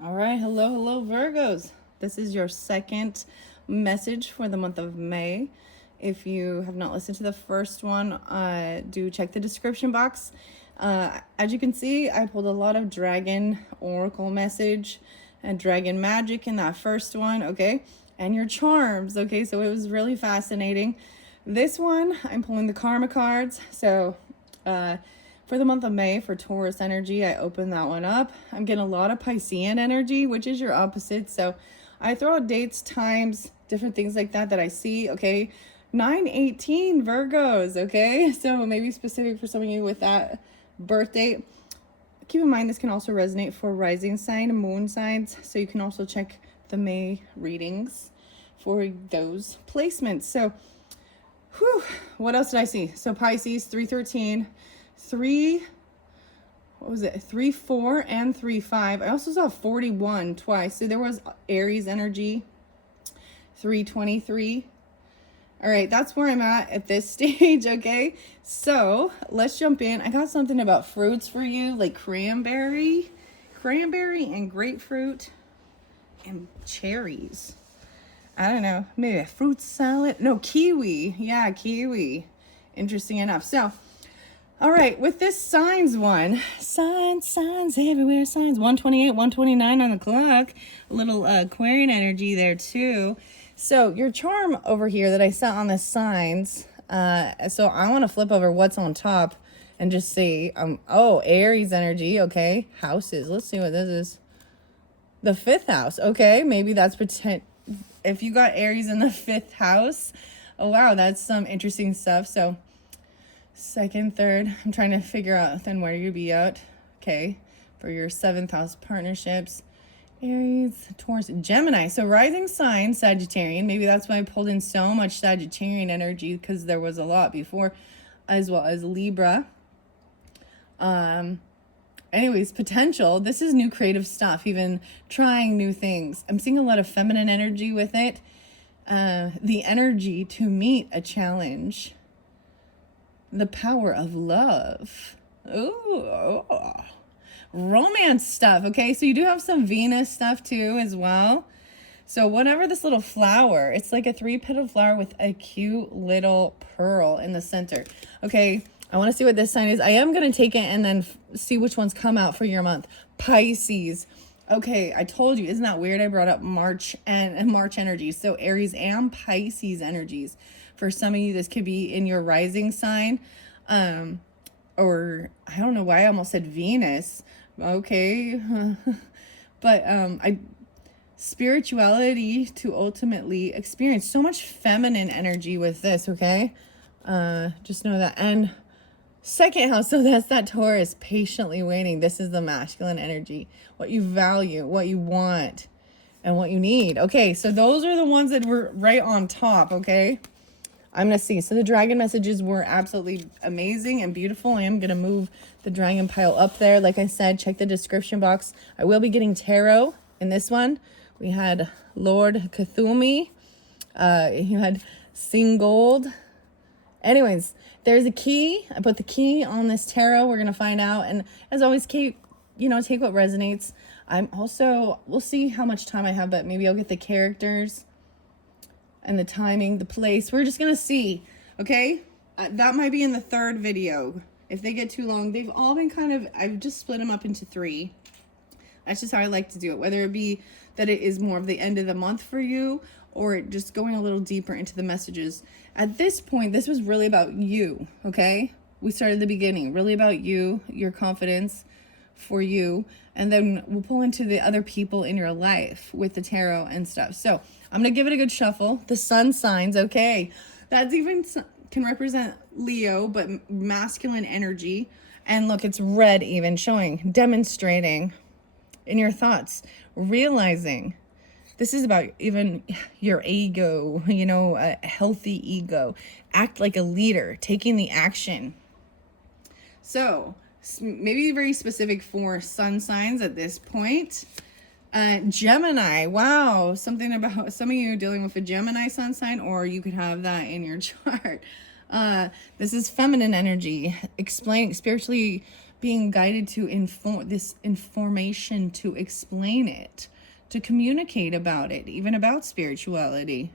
All right, hello, Virgos. This is your second message for the month of May. If you have not listened to the first one, do check the description box. As you can see, I pulled a lot of dragon oracle message and dragon magic in that first one, okay? And your charms, okay? So it was really fascinating. This one, I'm pulling the karma cards. So, for the month of May, for Taurus energy, I opened that one up. I'm getting a lot of Piscean energy, which is your opposite. So I throw out dates, times, different things like that I see, okay? 9/18 Virgos, okay? So maybe specific for some of you with that birth date. Keep in mind, this can also resonate for rising sign and moon signs. So you can also check the May readings for those placements. So, what else did I see? So Pisces, 313. 3, 4 and 3 5. I also saw 41 twice. So there was Aries energy, 323. All right, that's where I'm at this stage, okay? So let's jump in. I got something about fruits for you, like cranberry and grapefruit and cherries. I don't know, maybe a fruit salad. No, kiwi. Yeah, kiwi. Interesting enough. So all right, with this signs one, signs everywhere, signs 128, 129 on the clock, a little Aquarian energy there too. So your charm over here that I set on the signs, so I want to flip over what's on top and just see, oh, Aries energy, okay, houses, let's see what this is. The 5th house, okay, maybe that's if you got Aries in the 5th house, oh wow, that's some interesting stuff. So second, third, I'm trying to figure out then where you'd be at. Okay, for your 7th house partnerships, Aries, Taurus, Gemini. So rising sign, Sagittarian. Maybe that's why I pulled in so much Sagittarian energy, because there was a lot before, as well as Libra. Anyways, potential. This is new creative stuff, even trying new things. I'm seeing a lot of feminine energy with it. The energy to meet a challenge. The power of love. Ooh, romance stuff. Okay, so you do have some Venus stuff too as well. So whatever this little flower, it's like a 3-petal flower with a cute little pearl in the center. Okay, I want to see what this sign is. I am going to take it and then see which ones come out for your month. Pisces. Okay, I told you, isn't that weird? I brought up March and March energies. So Aries and Pisces energies. For some of you, this could be in your rising sign. Or I don't know why I almost said Venus. Okay. But spirituality to ultimately experience so much feminine energy with this, okay? Just know that. And 2nd house, so that's that Taurus, patiently waiting. This is the masculine energy, what you value, what you want, and what you need. Okay, so those are the ones that were right on top, okay? I'm going to see. So the dragon messages were absolutely amazing and beautiful. I am going to move the dragon pile up there. Like I said, check the description box. I will be getting tarot in this one. We had Lord Cthulhu. You had Singold. Anyways, there's a key. I put the key on this tarot. We're going to find out. And as always, take what resonates. We'll see how much time I have, but maybe I'll get the characters and the timing, the place. We're just going to see, okay? That might be in the 3rd video. If they get too long, they've all been I've just split them up into 3. That's just how I like to do it, whether it be that it is more of the end of the month for you or just going a little deeper into the messages. At this point, this was really about you, okay? We started at the beginning, really about you, your confidence for you, and then we'll pull into the other people in your life with the tarot and stuff. So I'm going to give it a good shuffle. The sun signs, okay. That's even can represent Leo, but masculine energy. And look, it's red even, showing, demonstrating in your thoughts, realizing. This is about even your ego, a healthy ego. Act like a leader, taking the action. So maybe very specific for sun signs at this point. Gemini, wow, something about some of you dealing with a Gemini sun sign, or you could have that in your chart. This is feminine energy, explaining, spiritually being guided to inform this information, to explain it, to communicate about it, even about spirituality.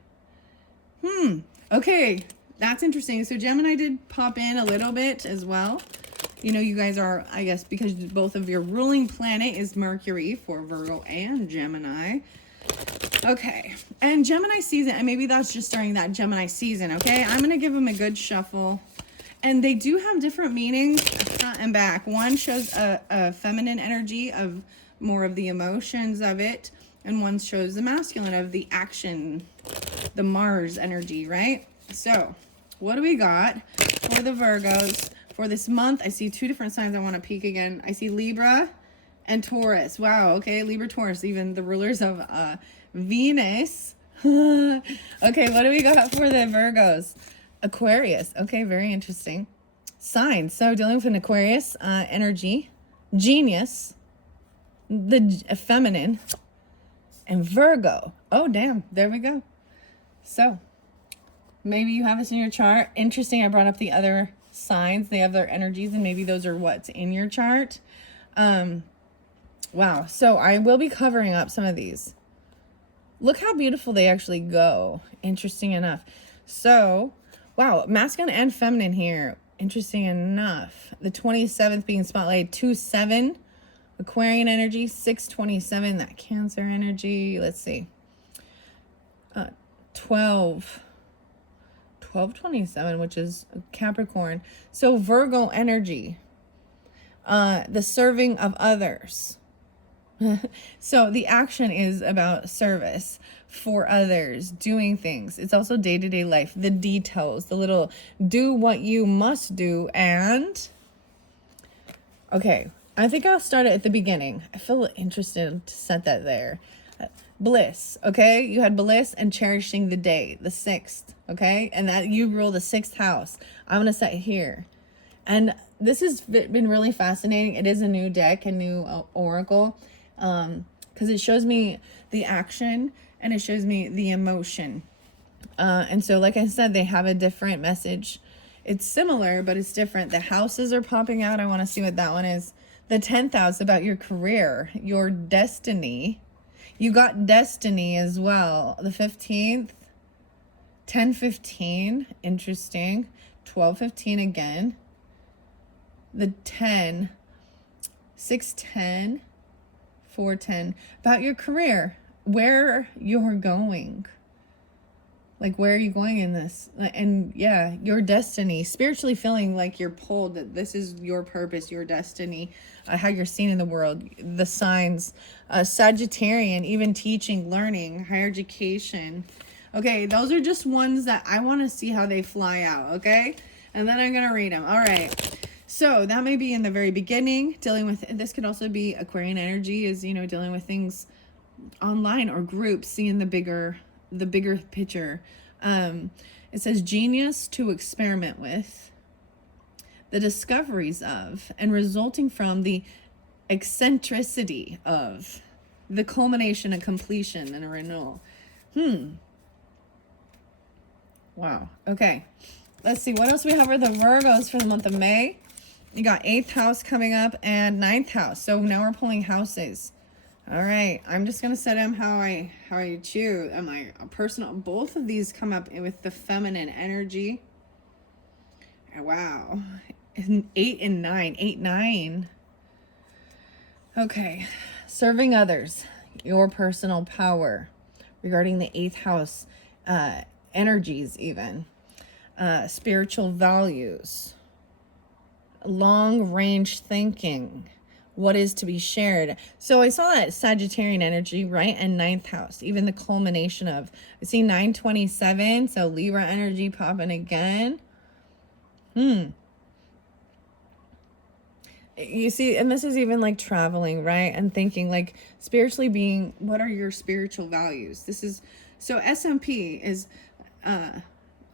Okay, that's interesting. So Gemini did pop in a little bit as well. You know, you guys are, I guess, because both of your ruling planet is Mercury for Virgo and Gemini. Okay, and Gemini season, and maybe that's just during that Gemini season, okay? I'm going to give them a good shuffle. And they do have different meanings, front and back. One shows a feminine energy of more of the emotions of it, and one shows the masculine of the action, the Mars energy, right? So, what do we got for the Virgos for this month? I see two different signs I want to peek again. I see Libra and Taurus. Wow, okay, Libra, Taurus, even the rulers of Venus. Okay, what do we got for the Virgos? Aquarius. Okay, very interesting. Signs. So dealing with an Aquarius energy, genius, the feminine, and Virgo. Oh, damn. There we go. So maybe you have this in your chart. Interesting. I brought up the other signs. They have their energies, and maybe those are what's in your chart. Wow. So I will be covering up some of these. Look how beautiful they actually go. Interesting enough. So, wow, masculine and feminine here. Interesting enough. The 27th being spotlighted, 2-7, Aquarian energy, 6-27, that Cancer energy. Let's see. 12-27, which is Capricorn. So Virgo energy, the serving of others. So the action is about service for others, doing things. It's also day-to-day life, the details, the little do what you must do. And okay, I think I'll start it at the beginning. I feel interested to set that there. Bliss, okay? You had bliss and cherishing the day, the 6th, okay? And that you rule the 6th house. I'm going to set here. And this has been really fascinating. It is a new deck, a new oracle. Because it shows me the action and it shows me the emotion. And so, like I said, they have a different message. It's similar, but it's different. The houses are popping out. I want to see what that one is. The 10th house about your career, your destiny. You got destiny as well. The 15th, 10-15, interesting. 12-15 again. The 10, 6-10. 4-10, about your career, where you're going, like where are you going in this, and yeah, your destiny, spiritually feeling like you're pulled, that this is your purpose, your destiny, how you're seen in the world, the signs, Sagittarian, even teaching, learning, higher education. Okay, those are just ones that I want to see how they fly out, okay, and then I'm gonna read them. All right. So that may be in the very beginning, dealing with, this could also be Aquarian energy, is, you know, dealing with things online or groups, seeing the bigger picture. It says genius to experiment with, the discoveries of, and resulting from the eccentricity of, the culmination and completion and a renewal. Wow. Okay. Let's see. What else we have for the Virgos for the month of May? You got 8th house coming up and 9th house. So now we're pulling houses. All right. I'm just going to set them how I choose. My personal, both of these come up with the feminine energy. Wow. 8 and 9. 8, 9. Okay. Serving others. Your personal power. Regarding the 8th house energies even. Spiritual values. Long range thinking, what is to be shared. So I saw that Sagittarian energy, right? And 9th house, even the culmination of, I see 9-27. So Libra energy popping again. You see, and this is even like traveling, right? And thinking like spiritually being, what are your spiritual values? This is, so SMP is,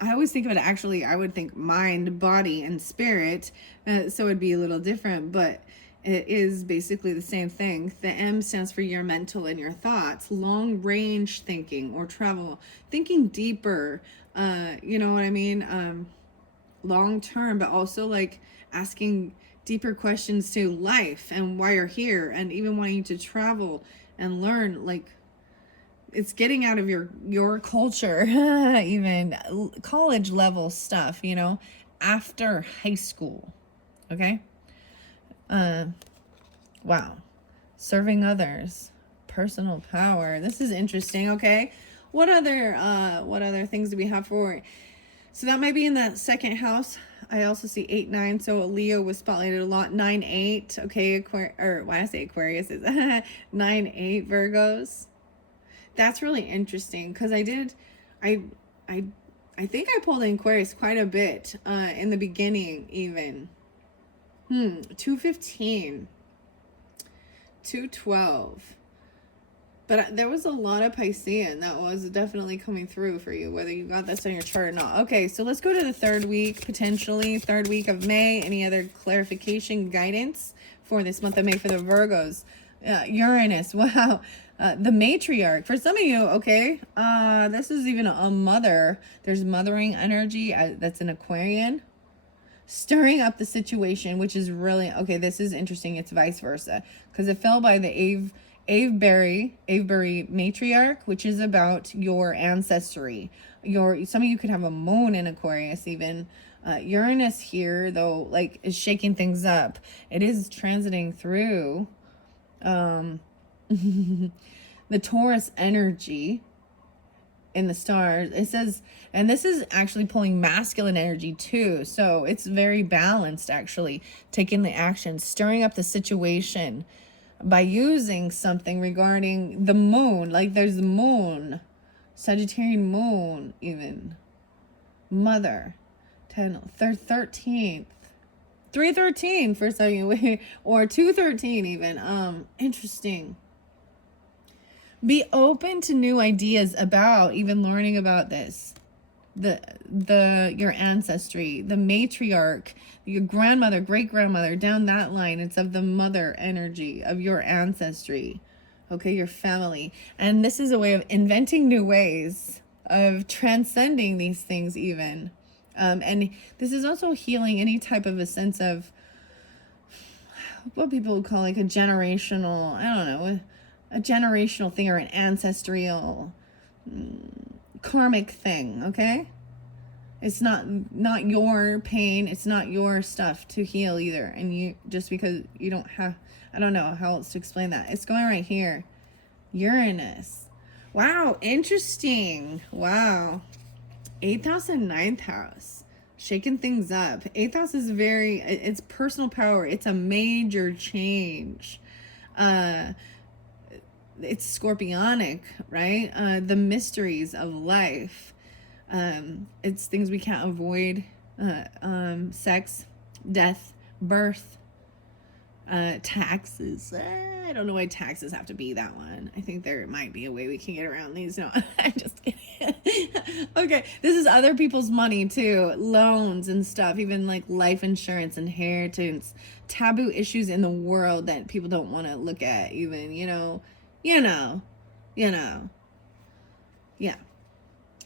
I always think of it, actually, I would think mind, body, and spirit. So it'd be a little different, but it is basically the same thing. The M stands for your mental and your thoughts, long range thinking or travel, thinking deeper, you know what I mean? Long term, but also like asking deeper questions to life and why you're here, and even wanting to travel and learn. Like, it's getting out of your culture, even college level stuff, you know, after high school. Okay. Wow. Serving others, personal power. This is interesting. Okay. What other things do we have for it? So that might be in that second house. I also see 8, 9. So Leo was spotlighted a lot. 9, 8. Okay. Or why I say Aquarius is 9, 8 Virgos. That's really interesting, because I think I pulled in Aquarius quite a bit in the beginning even. 215, 212. But there was a lot of Piscean that was definitely coming through for you, whether you got this on your chart or not. Okay, so let's go to the third week, potentially. Third week of May. Any other clarification, guidance for this month of May for the Virgos? Uranus, wow. The matriarch. For some of you, okay, this is even a mother. There's mothering energy that's an Aquarian. Stirring up the situation, which is really, okay, this is interesting. It's vice versa, because it fell by the Avebury matriarch, which is about your ancestry. Some of you could have a moon in Aquarius even. Uranus here, though, like, is shaking things up. It is transiting through the Taurus energy in the stars. It says, and this is actually pulling masculine energy too, so it's very balanced, actually, taking the action, stirring up the situation by using something regarding the moon. Like, there's the moon, Sagittarian moon, even mother, 10, 13th, 313 for a second, or 213 even. Interesting. Be open to new ideas about even learning about this. Your ancestry, the matriarch, your grandmother, great grandmother, down that line. It's of the mother energy of your ancestry. Okay, your family. And this is a way of inventing new ways of transcending these things even. And this is also healing any type of a sense of what people would call like a generational, I don't know, a generational thing, or an ancestral karmic thing. Okay, it's not your pain, it's not your stuff to heal either, and you, just because you don't have, I don't know how else to explain that. It's going right here. Uranus. Wow, interesting. Wow. 8th house and 9th house, shaking things up. 8th house is very, it's personal power. It's a major change. It's scorpionic, right? The mysteries of life. It's things we can't avoid. Sex, death, birth, taxes. I don't know why taxes have to be that one. I think there might be a way we can get around these. No, I'm just kidding. Okay, this is other people's money too. Loans and stuff, even like life insurance, inheritance, taboo issues in the world that people don't want to look at even, you know. Yeah.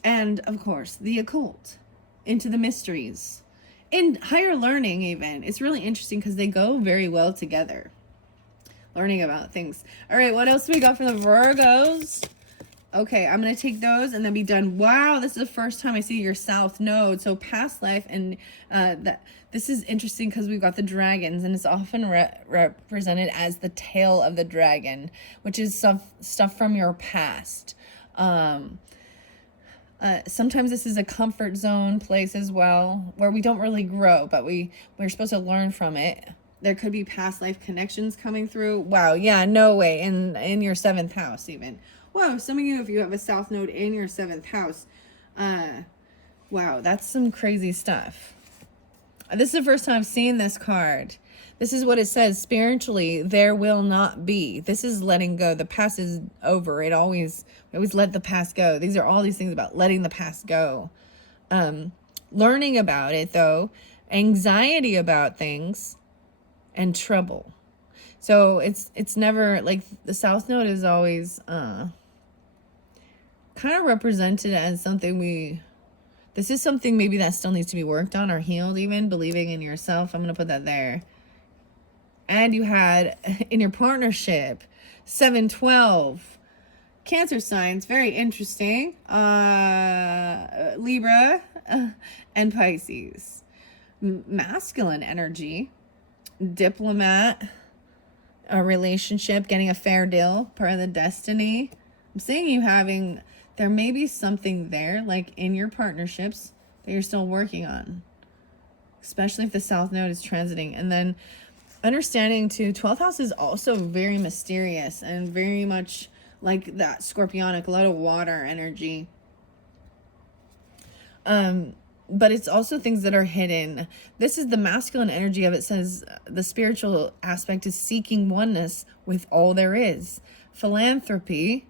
And of course, the occult, into the mysteries, in higher learning even. It's really interesting because they go very well together. Learning about things. All right, what else do we got for the Virgos? Okay, I'm going to take those and then be done. Wow, this is the first time I see your South Node. So past life, and this is interesting because we've got the dragons, and it's often represented as the tail of the dragon, which is stuff from your past. Sometimes this is a comfort zone place as well, where we don't really grow, but we're supposed to learn from it. There could be past life connections coming through. Wow, yeah, no way. In your 7th house even. Wow, some of you, if you have a South Node in your 7th house, wow, that's some crazy stuff. This is the first time I've seen this card. This is what it says. Spiritually, there will not be. This is letting go. The past is over. We always let the past go. These are all these things about letting the past go. Learning about it, though. Anxiety about things. And trouble. So it's never, like, the South Node is always kind of represented as something this is something maybe that still needs to be worked on or healed even. Believing in yourself. I'm going to put that there. And you had in your partnership 712 Cancer signs, very interesting. Libra and Pisces. Masculine energy, diplomat, a relationship, getting a fair deal, part of the destiny. I'm seeing you having, there may be something there, like in your partnerships, that you're still working on, especially if the South Node is transiting. And then understanding too, 12th house is also very mysterious and very much like that scorpionic, a lot of water energy. But it's also things that are hidden. This is the masculine energy of it. Says the spiritual aspect is seeking oneness with all there is. Philanthropy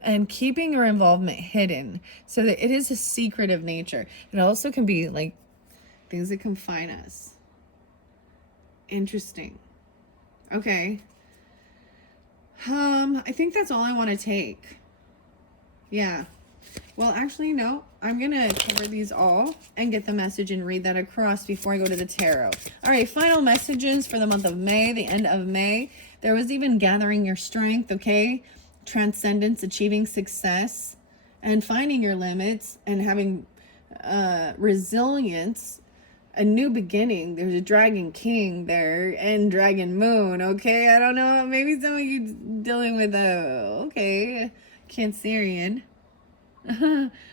and keeping your involvement hidden so that it is a secretive nature. It also can be like things that confine us. Interesting. Okay. I think that's all I want to take. Yeah. Well, actually, no. I'm going to cover these all and get the message and read that across before I go to the tarot. All right, final messages for the month of May, the end of May. There was even gathering your strength, okay? Transcendence, achieving success, and finding your limits and having resilience. A new beginning. There's a dragon king there and dragon moon. Okay, I don't know. Maybe some of you dealing with a Cancerian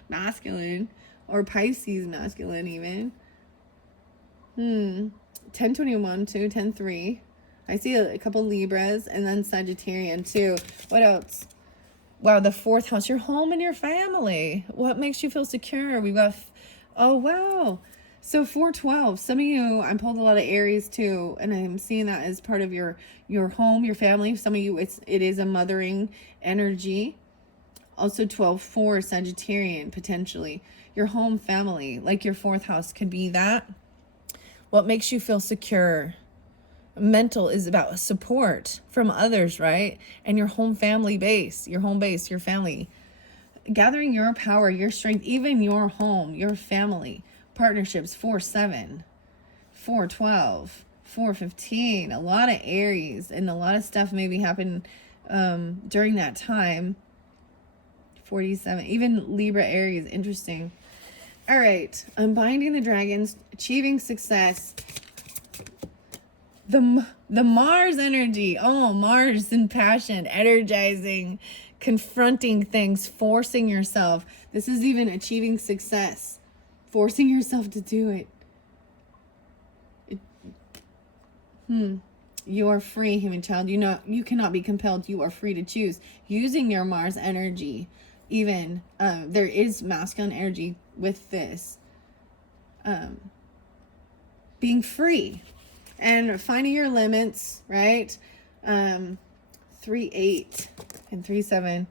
masculine or Pisces masculine even. 1021 too, 10-3. I see a couple Libras and then Sagittarian too. What else? Wow, the 4th house, your home and your family. What makes you feel secure? We've got, oh wow. So 412, some of you, I pulled a lot of Aries too, and I'm seeing that as part of your home, your family. Some of you, it is a mothering energy. Also 12-4, Sagittarian, potentially. Your home family, like your 4th house could be that. What makes you feel secure? Mental is about support from others, right? And your home family base, your home base, your family. Gathering your power, your strength, even your home, your family. Partnerships, 4-7, 4-12, 4-15. A lot of Aries and a lot of stuff maybe happened during that time. 47, even Libra, Aries, interesting. All right, unbinding the dragons, achieving success. The Mars energy. Oh, Mars and passion, energizing, confronting things, forcing yourself. This is even achieving success. Forcing yourself to do it. You are free, human child. You cannot be compelled. You are free to choose. Using your Mars energy. Even there is masculine energy with this. Being free. And finding your limits, right? 3-8 and 3-7.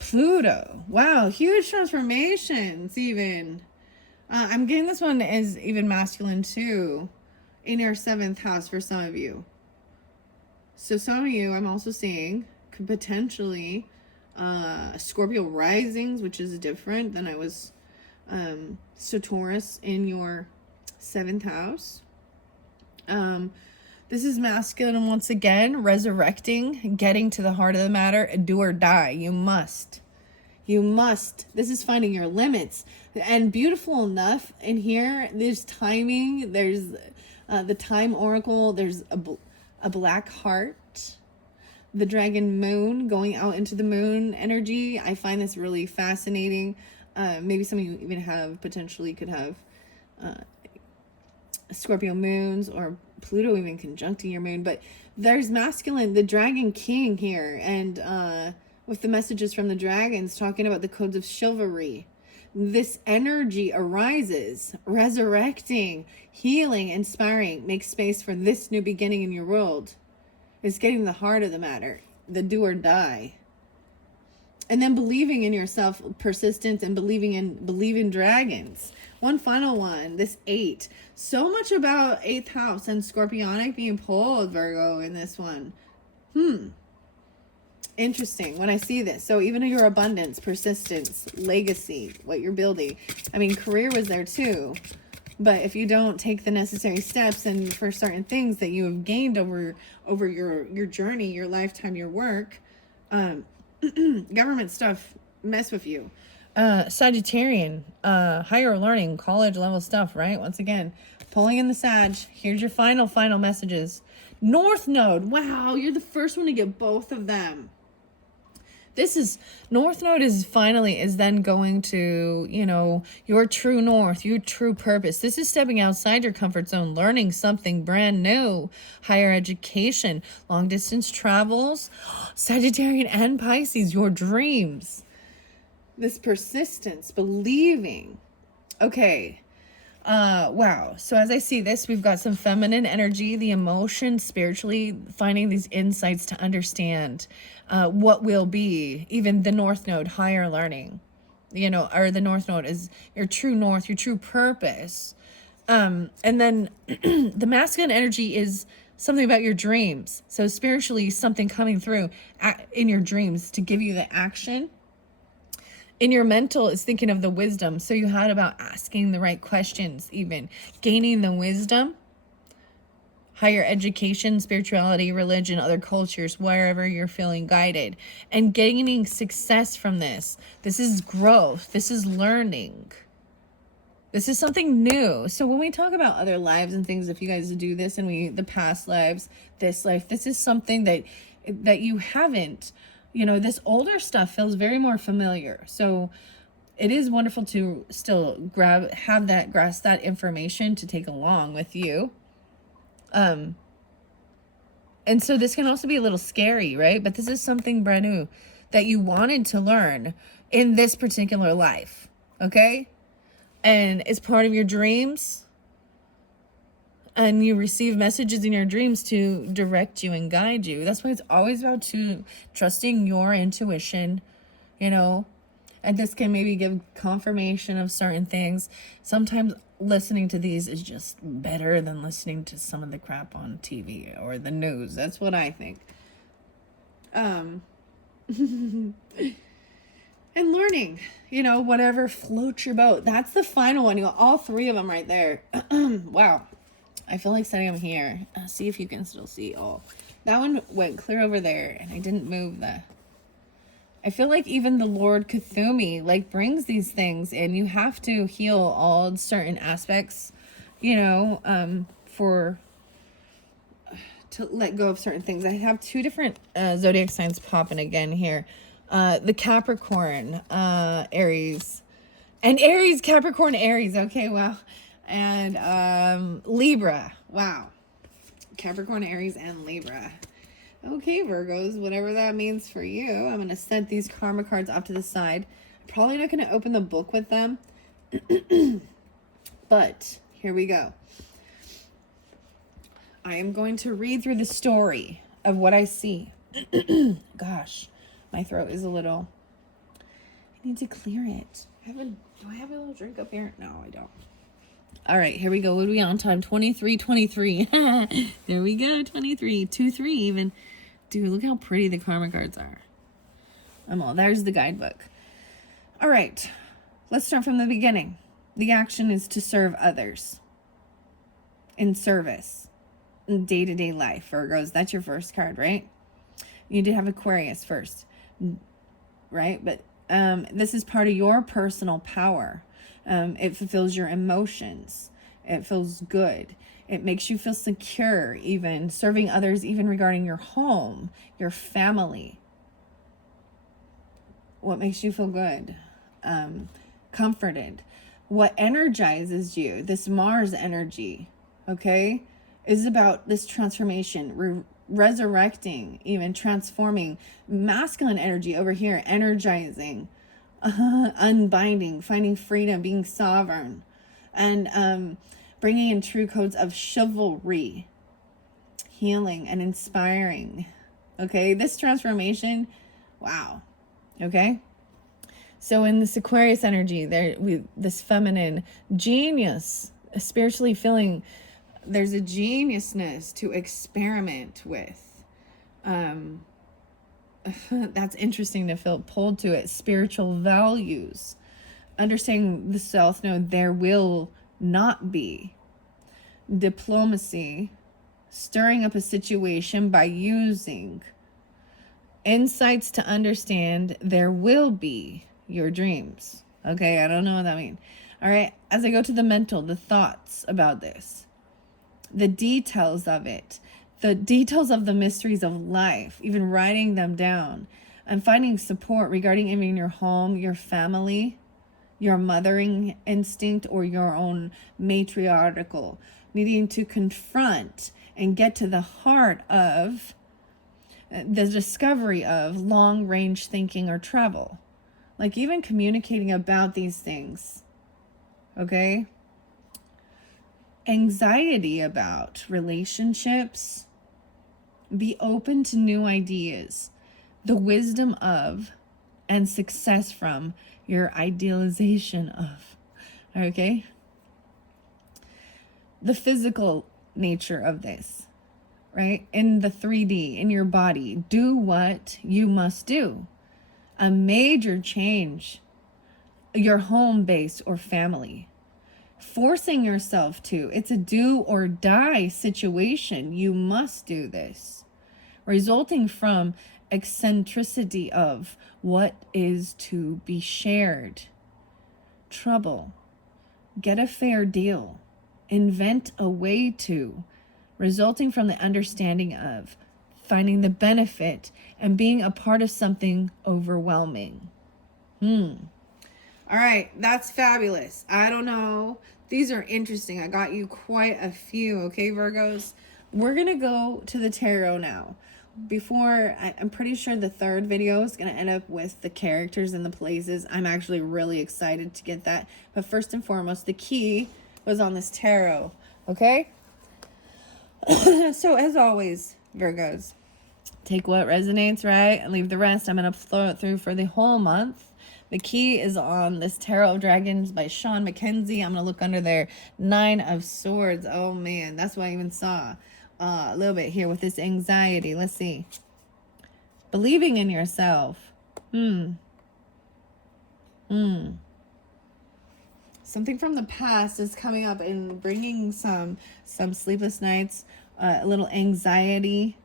Pluto. Wow, huge transformations even. I'm getting this one is even masculine too, in your 7th house for some of you. So some of you I'm also seeing could potentially Scorpio risings, which is different than I was. So Taurus in your 7th house. This is masculine once again, resurrecting, getting to the heart of the matter, do or die. You must. This is finding your limits. And beautiful enough in here, there's timing, there's the time oracle, there's a black heart, the dragon moon, going out into the moon energy. I find this really fascinating. Maybe some of you even could have Scorpio moons or Pluto even conjuncting your moon. But there's masculine, the dragon king here, and with the messages from the dragons talking about the codes of chivalry. This energy arises, resurrecting, healing, inspiring. Make space for this new beginning in your world. It's getting the heart of the matter, the do or die. And then believing in yourself, persistence, and believe in dragons. One final one, this 8. So much about 8th house and Scorpionic being pulled, Virgo, in this one. Interesting when I see this. So even your abundance, persistence, legacy, what you're building. I mean, career was there too. But if you don't take the necessary steps and for certain things that you have gained over your journey, your lifetime, your work, government stuff mess with you. Sagittarian, higher learning, college level stuff, right? Once again, pulling in the Sag. Here's your final messages. North Node. Wow, you're the first one to get both of them. This is, North Node is then going to, you know, your true north, your true purpose. This is stepping outside your comfort zone, learning something brand new, higher education, long distance travels, Sagittarian and Pisces, your dreams. This persistence, believing. Okay. Wow. So as I see this, we've got some feminine energy, the emotion, spiritually finding these insights to understand what will be, even the North Node, higher learning, you know, or the North Node is your true north, your true purpose. And then the masculine energy is something about your dreams. So spiritually, something coming through in your dreams to give you the action. In your mental is thinking of the wisdom. So you had about asking the right questions, even gaining the wisdom, higher education, spirituality, religion, other cultures, wherever you're feeling guided, and gaining success from this. This is growth. This is learning. This is something new. So when we talk about other lives and things, if you guys do this and the past lives, this life, this is something that you haven't. You know, this older stuff feels very more familiar. So it is wonderful to still grasp that information to take along with you. And so this can also be a little scary, right? But this is something brand new that you wanted to learn in this particular life. Okay. And it's part of your dreams. And you receive messages in your dreams to direct you and guide you. That's why it's always about trusting your intuition, you know. And this can maybe give confirmation of certain things. Sometimes listening to these is just better than listening to some of the crap on TV or the news. That's what I think. And learning, you know, whatever floats your boat. That's the final one. You got all three of them right there. Wow. I feel like setting them here. See if you can still see. Oh, that one went clear over there, and I didn't move the. I feel like even the Lord Cthulhu like brings these things, and you have to heal all certain aspects, you know, to let go of certain things. I have two different zodiac signs popping again here. The Capricorn, Aries, and Aries, Capricorn, Aries. Okay, wow. And Libra. Wow. Capricorn, Aries, and Libra. Okay, Virgos, whatever that means for you. I'm going to set these karma cards off to the side. I'm probably not going to open the book with them. But here we go. I am going to read through the story of what I see. Gosh, my throat is a little... I need to clear it. Do I have a little drink up here? No, I don't. All right, here we go. What are we on time? 23. There we go, 23. 2-3 even. Dude, look how pretty the karma cards are. There's the guidebook. All right, let's start from the beginning. The action is to serve others. In service. In day-to-day life, Virgos. That's your first card, right? You did have Aquarius first, right? But this is part of your personal power. It fulfills your emotions. It feels good. It makes you feel secure, even serving others, even regarding your home, your family. What makes you feel good? Comforted. What energizes you? This Mars energy, okay, is about this transformation, resurrecting, even transforming. Masculine energy over here, energizing. Unbinding, finding freedom, being sovereign, and bringing in true codes of chivalry, healing, and inspiring. Okay, this transformation, wow. Okay, so in this Aquarius energy, this feminine genius, spiritually feeling, there's a geniusness to experiment with. That's interesting to feel pulled to it. Spiritual values, understanding the South Node, there will not be. Diplomacy, stirring up a situation by using insights to understand there will be your dreams. Okay, I don't know what that means. All right, as I go to the mental, the thoughts about this, the details of it, the details of the mysteries of life, even writing them down and finding support regarding even your home, your family, your mothering instinct, or your own matriarchal, needing to confront and get to the heart of the discovery of long range thinking or travel. Like even communicating about these things. Okay? Anxiety about relationships. Be open to new ideas. The wisdom of and success from your idealization of. Okay? The physical nature of this, right? In the 3D, in your body, do what you must do. A major change, your home base or family. Forcing yourself to. It's a do or die situation. You must do this. Resulting from eccentricity of what is to be shared. Trouble. Get a fair deal. Invent a way to. Resulting from the understanding of. Finding the benefit and being a part of something overwhelming. All right, that's fabulous. I don't know. These are interesting. I got you quite a few, okay, Virgos? We're going to go to the tarot now. I'm pretty sure the third video is going to end up with the characters and the places. I'm actually really excited to get that. But first and foremost, the key was on this tarot, okay? So as always, Virgos, take what resonates, right? And leave the rest. I'm going to flow it through for the whole month. The key is on this Tarot of Dragons by Sean Mackenzie. I'm going to look under there. 9 of Swords. Oh, man. That's what I even saw a little bit here with this anxiety. Let's see. Believing in yourself. Something from the past is coming up and bringing some sleepless nights, a little anxiety.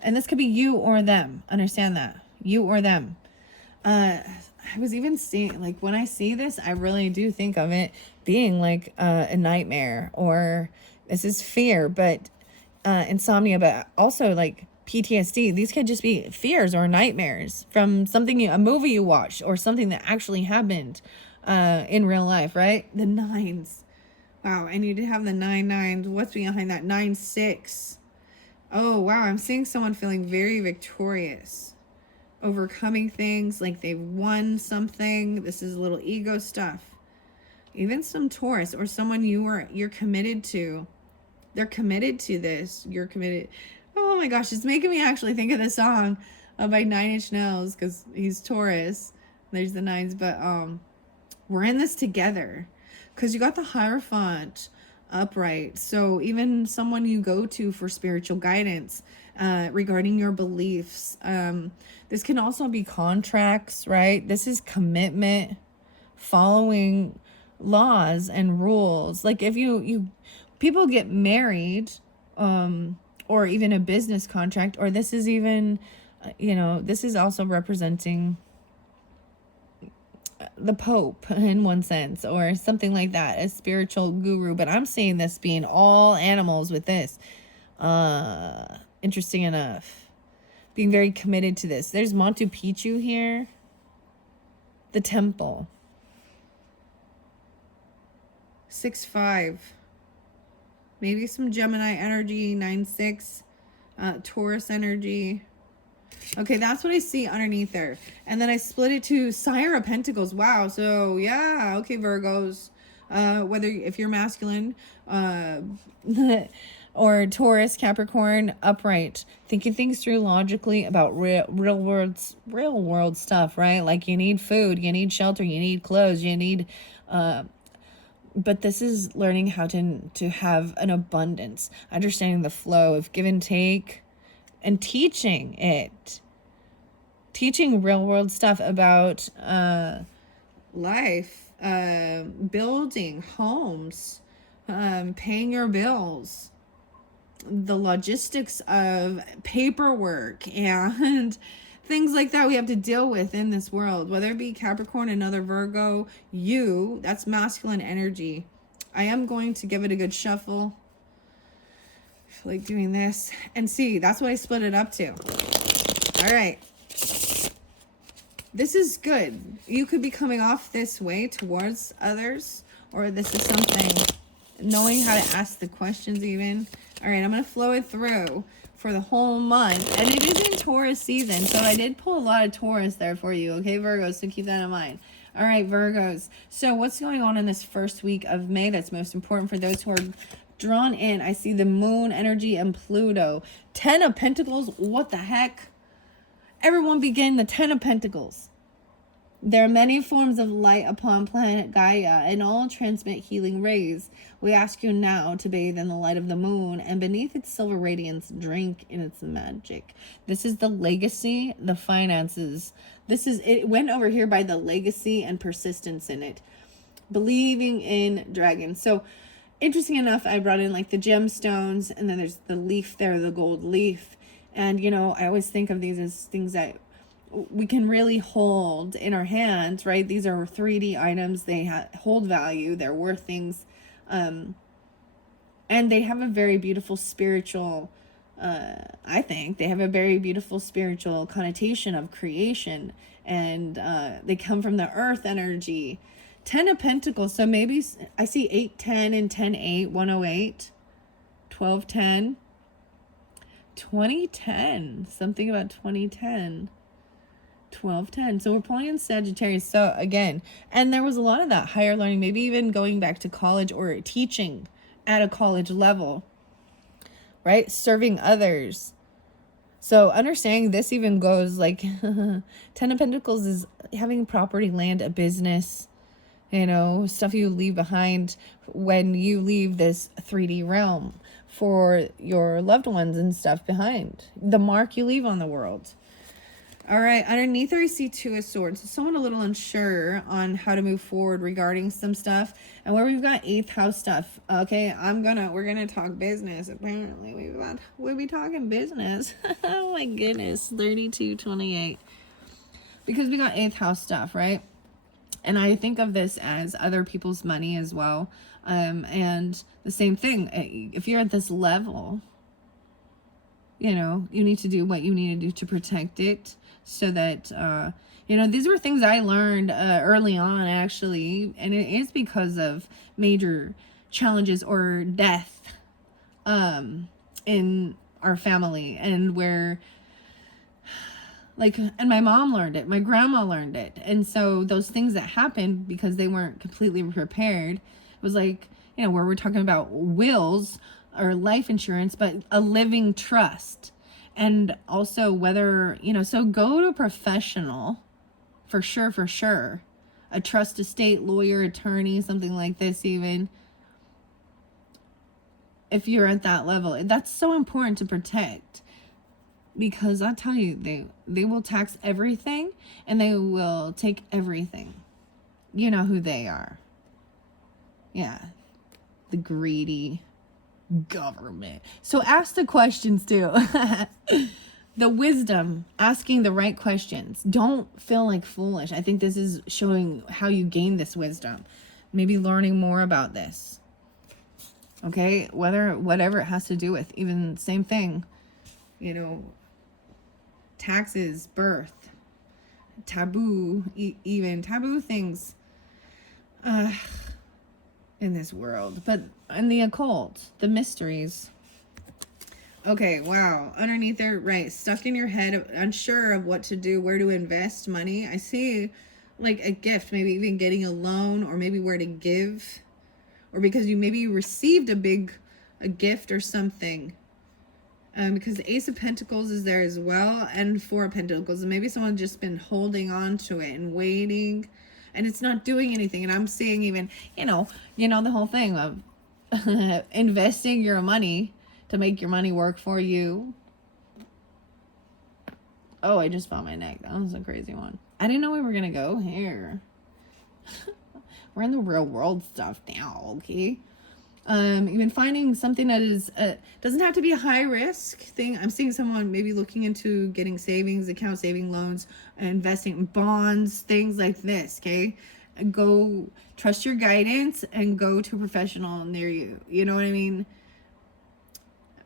And this could be you or them. Understand that. You or them. I was even seeing, like, when I see this, I really do think of it being like a nightmare, or this is fear, but insomnia, but also like PTSD. These could just be fears or nightmares from something, a movie you watched, or something that actually happened in real life, right? The 9s. Wow, and you did have the 9-9. What's behind that? 9-6. Oh, wow, I'm seeing someone feeling very victorious. Overcoming things, like they've won something. This is a little ego stuff. Even some Taurus or someone you're committed to. They're committed to this. You're committed. Oh my gosh, it's making me actually think of the song by 9 Inch Nails, because he's Taurus. There's the 9s, but we're in this together. Because you got the Hierophant upright. So even someone you go to for spiritual guidance regarding your beliefs. This can also be contracts, right? This is commitment, following laws and rules. Like if people get married, or even a business contract, or this is even, this is also representing the Pope in one sense, or something like that, a spiritual guru. But I'm seeing this being all animals with this. Interesting enough. Being very committed to this. There's Machu Picchu here. The temple. 6-5. Maybe some Gemini energy. 9-6. Taurus energy. Okay, that's what I see underneath there. And then I split it to Sire of Pentacles. Wow. So, yeah. Okay, Virgos. If you're masculine, or Taurus, Capricorn, upright, thinking things through logically about real world stuff, right? Like you need food, you need shelter, you need clothes, you need, but this is learning how to have an abundance, understanding the flow of give and take, and teaching real world stuff about life building homes, paying your bills, the logistics of paperwork and things like that we have to deal with in this world, whether it be Capricorn, another Virgo, that's masculine energy. I am going to give it a good shuffle. I feel like doing this. And see, that's what I split it up to. All right. This is good. You could be coming off this way towards others, or this is something, knowing how to ask the questions even. All right, I'm going to flow it through for the whole month. And it is in Taurus season, so I did pull a lot of Taurus there for you, okay, Virgos, so keep that in mind. All right, Virgos. So what's going on in this first week of May that's most important for those who are drawn in? I see the moon energy and Pluto. 10 of Pentacles, what the heck? Everyone begin the 10 of Pentacles. There are many forms of light upon planet Gaia, and all transmit healing rays. We ask you now to bathe in the light of the moon, and beneath its silver radiance, drink in its magic. This is the legacy, the finances. It went over here by the legacy and persistence in it. Believing in dragons. So, interesting enough, I brought in like the gemstones, and then there's the leaf there, the gold leaf. And, I always think of these as things that we can really hold in our hands, right? These are 3D items. They hold value. They're worth things. And they have a very beautiful spiritual, I think they have a very beautiful spiritual connotation of creation. And they come from the earth energy. 10 of Pentacles. So maybe I see 810 and 108, 108, 1210, 2010. Something about 2010. 1210. So we're pulling in Sagittarius. So again, and there was a lot of that higher learning, maybe even going back to college or teaching at a college level, right? Serving others. So understanding this even goes like 10 of Pentacles is having property, land, a business, stuff you leave behind when you leave this 3D realm for your loved ones and stuff behind. The mark you leave on the world. All right, underneath there I see 2 of Swords. So someone a little unsure on how to move forward regarding some stuff. And where we've got 8th house stuff. Okay, we're gonna talk business. Apparently, we'll be talking business. Oh my goodness, 3228. Because we got 8th house stuff, right? And I think of this as other people's money as well. And the same thing, if you're at this level, you need to do what you need to do to protect it. So that, these were things I learned early on, actually. And it is because of major challenges or death in our family. And where, and my mom learned it. My grandma learned it. And so those things that happened because they weren't completely prepared, it was like, where we're talking about wills or life insurance, but a living trust. And also whether, so go to a professional for sure. A trust estate, lawyer, attorney, something like this even. If you're at that level, that's so important to protect. Because I'll tell you, they will tax everything and they will take everything. You know who they are. Yeah. The greedy government. So ask the questions too. The wisdom, asking the right questions. Don't feel like foolish. I think this is showing how you gain this wisdom. Maybe learning more about this. Okay, whatever it has to do with, even same thing. Taxes, birth, taboo, even taboo things. In this world, but in the occult, the mysteries. Okay, wow. Underneath there, right, stuck in your head, unsure of what to do, where to invest money. I see like a gift, maybe even getting a loan, or maybe where to give, or because you maybe received a gift or something. Because the Ace of Pentacles is there as well, and 4 of Pentacles, and maybe someone's just been holding on to it and waiting. And it's not doing anything. And I'm seeing even, the whole thing of investing your money to make your money work for you. Oh, I just found my neck. That was a crazy one. I didn't know we were going to go here. we're in the real world stuff now, okay? Even finding something that is doesn't have to be a high risk thing. I'm seeing someone maybe looking into getting savings account, saving loans, investing in bonds, things like this. Okay, and go trust your guidance and go to a professional near you. You know what I mean?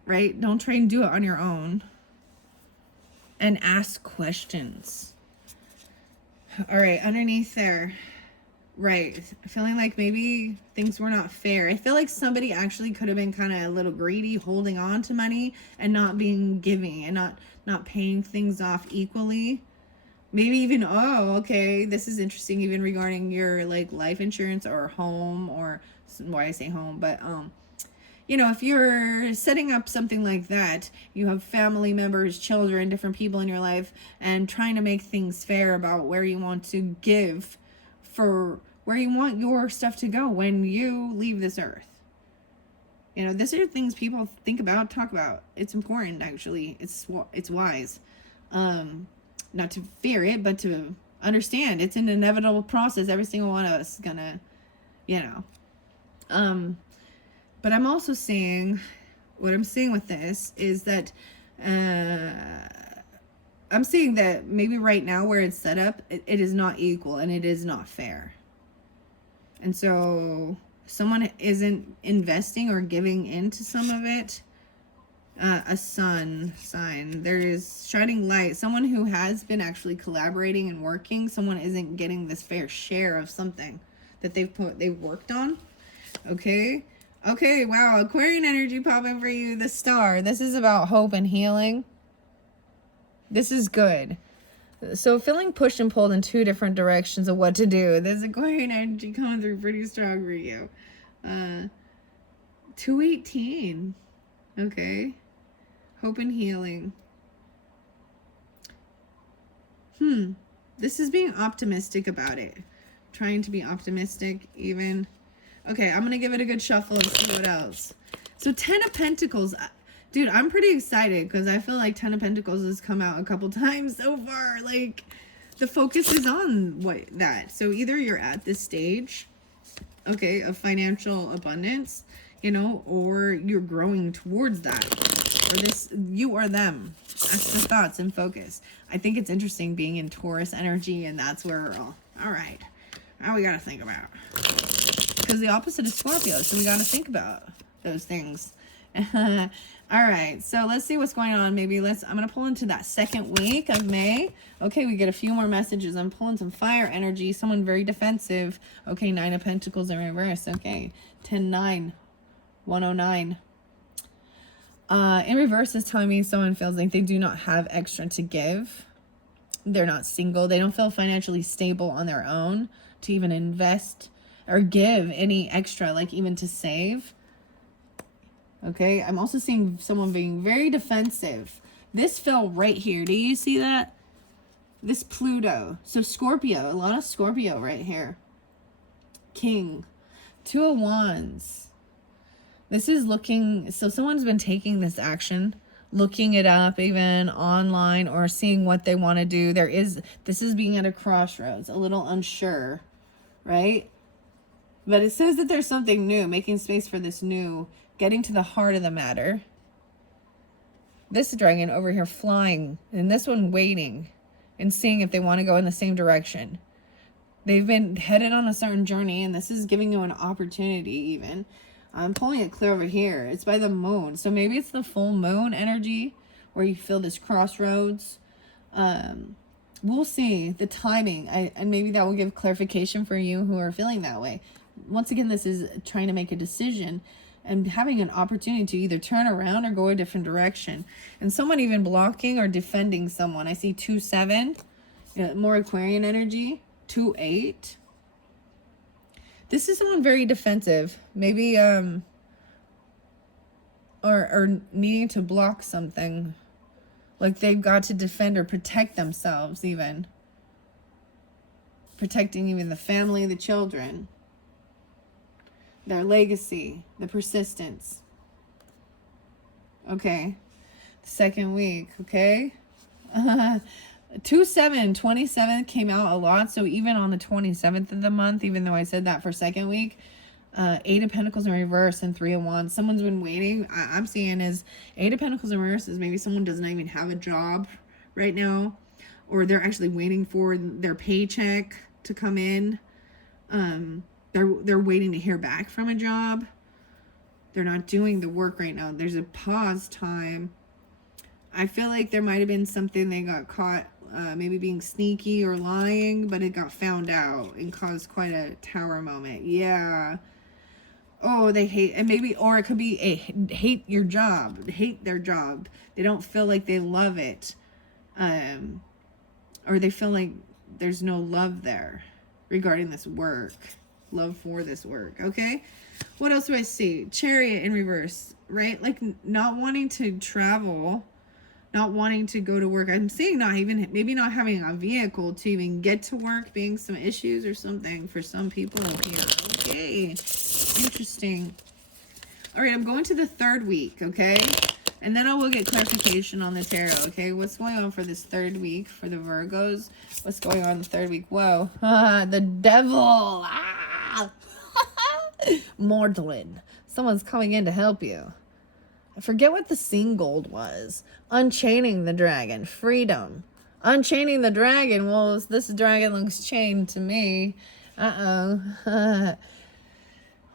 Right? Don't try and do it on your own. And ask questions. All right, underneath there. Right. Feeling like maybe things were not fair. I feel like somebody actually could have been kind of a little greedy, holding on to money and not being giving and not paying things off equally. Maybe even, oh, okay, this is interesting, even regarding your like life insurance or home, or why I say home, but you know, if you're setting up something like that, you have family members, children, different people in your life, and trying to make things fair about where you want to give for where you want your stuff to go when you leave this earth. You know, these are things people think about, talk about. It's important, actually. It's wise. Not to fear it, but to understand it's an inevitable process. Every single one of us is gonna, you know. But I'm also saying, what I'm saying with this is that I'm seeing that maybe right now where it's set up, it is not equal and it is not fair. And so someone isn't investing or giving into some of it. A sun sign. There is shining light. Someone who has been actually collaborating and working, someone isn't getting this fair share of something that they've worked on. Okay. Okay, wow. Aquarian energy popping for you. The star. This is about hope and healing. This is good. So feeling pushed and pulled in two different directions of what to do. There's Aquarian energy coming through pretty strong for you. 218. Okay. Hope and healing. This is being optimistic about it. Trying to be optimistic even. Okay, I'm going to give it a good shuffle and see what else. So 10 of Pentacles. Dude, I'm pretty excited because I feel like 10 of Pentacles has come out a couple times so far. Like, the focus is on that. So either you're at this stage, okay, of financial abundance, you know, or you're growing towards that. Or this, you or them. That's the thoughts and focus. I think it's interesting being in Taurus energy, and that's where we're all right. Now we got to think about. Because the opposite is Scorpio, so we got to think about those things. All right, so let's see what's going on. Maybe I'm going to pull into that second week of May. Okay, we get a few more messages. I'm pulling some fire energy. Someone very defensive. Okay, 9 of Pentacles in reverse. Okay, 10-9, 109. In reverse is telling me someone feels like they do not have extra to give. They're not single. They don't feel financially stable on their own to even invest or give any extra, like even to save. Okay, I'm also seeing someone being very defensive. This fell right here. Do you see that? This Pluto. So Scorpio, a lot of Scorpio right here. King. 2 of Wands. This is looking, so someone's been taking this action, looking it up even online or seeing what they want to do. This is being at a crossroads, a little unsure, right? But it says that there's something new, making space for this new, getting to the heart of the matter. This dragon over here flying, and this one waiting and seeing if they want to go in the same direction. They've been headed on a certain journey, and this is giving you an opportunity even. I'm pulling it clear over here. It's by the moon. So maybe it's the full moon energy where you feel this crossroads. We'll see the timing. And maybe that will give clarification for you who are feeling that way. Once again, this is trying to make a decision and having an opportunity to either turn around or go a different direction. And someone even blocking or defending someone. I see 2-7, more Aquarian energy. 2-8. This is someone very defensive. Maybe or needing to block something. Like they've got to defend or protect themselves even. Protecting even the family, the children. Their legacy, the persistence. Okay. Second week, okay? 27 came out a lot. So even on the 27th of the month, even though I said that for second week, 8 of Pentacles in reverse and 3 of Wands. Someone's been waiting. I'm seeing is 8 of Pentacles in reverse is maybe someone doesn't even have a job right now, or they're actually waiting for their paycheck to come in. They're waiting to hear back from a job. They're not doing the work right now. There's a pause time. I feel like there might have been something they got caught, maybe being sneaky or lying, but it got found out and caused quite a tower moment. Yeah. Oh, they hate, and maybe, or it could be a hate your job, hate their job. They don't feel like they love it. Or they feel like there's no love there regarding this work. Love for this work. Okay. What else do I see? Chariot in reverse, right? Like not wanting to travel, not wanting to go to work. I'm seeing not even, maybe not having a vehicle to even get to work, being some issues or something for some people here. Okay. Interesting. All right. I'm going to the third week. Okay. And then I will get clarification on the tarot. Okay. What's going on for this third week for the Virgos? What's going on the third week? Whoa. The devil. Ah. Mordlin. Someone's coming in to help you. I forget what the scene gold was. Unchaining the dragon. Freedom. Unchaining the dragon. Well, this dragon looks chained to me. Uh-oh.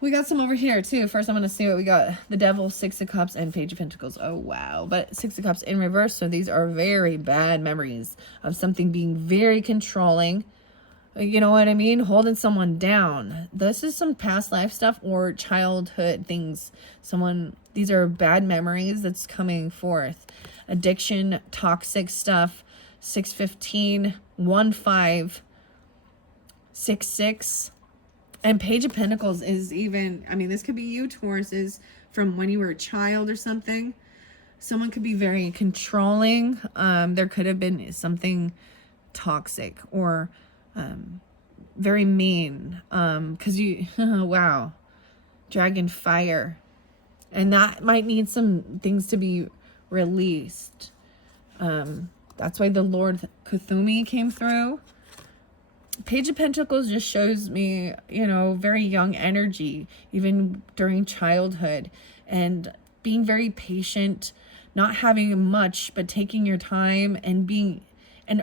We got some over here, too. First, I'm going to see what we got. The Devil, 6 of Cups, and Page of Pentacles. Oh, wow. But 6 of Cups in reverse. So these are very bad memories of something being very controlling. You know what I mean? Holding someone down. This is some past life stuff or childhood things. These are bad memories that's coming forth. Addiction, toxic stuff. 615, 15, 66. And Page of Pentacles is even, I mean, this could be you, Taurus, is from when you were a child or something. Someone could be very controlling. There could have been something toxic or very mean. Because you, wow, Dragon Fire. And that might need some things to be released. That's why the Lord Kuthumi came through. Page of Pentacles just shows me, you know, very young energy, even during childhood, and being very patient, not having much, but taking your time and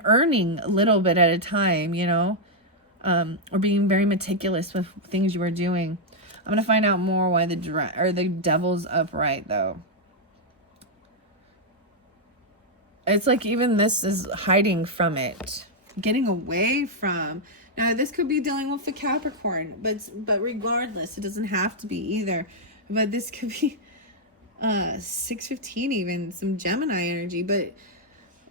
earning a little bit at a time, you know, or being very meticulous with things you are doing. I'm going to find out more why the devil's upright, though. It's like even this is hiding from it. Getting away from. Now this could be dealing with a Capricorn, but regardless, it doesn't have to be either. But this could be 615, even some Gemini energy. But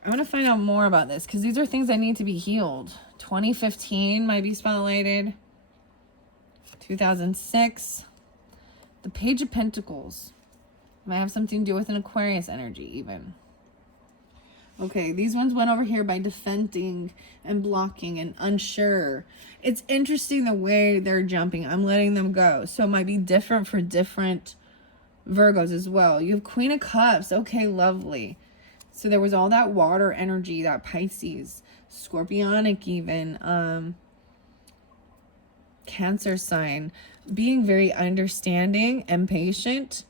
I want to find out more about this because these are things that need to be healed. 2015 might be spotlighted. 2006. The Page of Pentacles might have something to do with an Aquarius energy even. Okay, these ones went over here by defending and blocking and unsure. It's interesting the way they're jumping. I'm letting them go. So it might be different for different Virgos as well. You have Queen of Cups. Okay, lovely. So there was all that water energy, that Pisces, Scorpionic even, Cancer sign. Being very understanding and patient.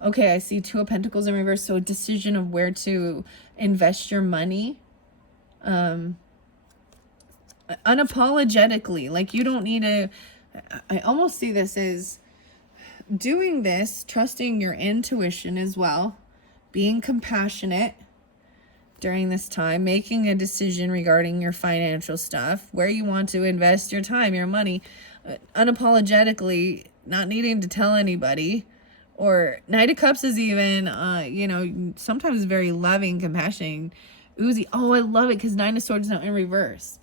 Okay, I see 2 of Pentacles in reverse. So a decision of where to invest your money. Unapologetically. Like you don't need to... I almost see this as doing this, trusting your intuition as well. Being compassionate during this time. Making a decision regarding your financial stuff. Where you want to invest your time, your money. Unapologetically, not needing to tell anybody. Or Knight of Cups is even, you know, sometimes very loving, compassionate, oozy. Oh, I love it because 9 of Swords is now in reverse.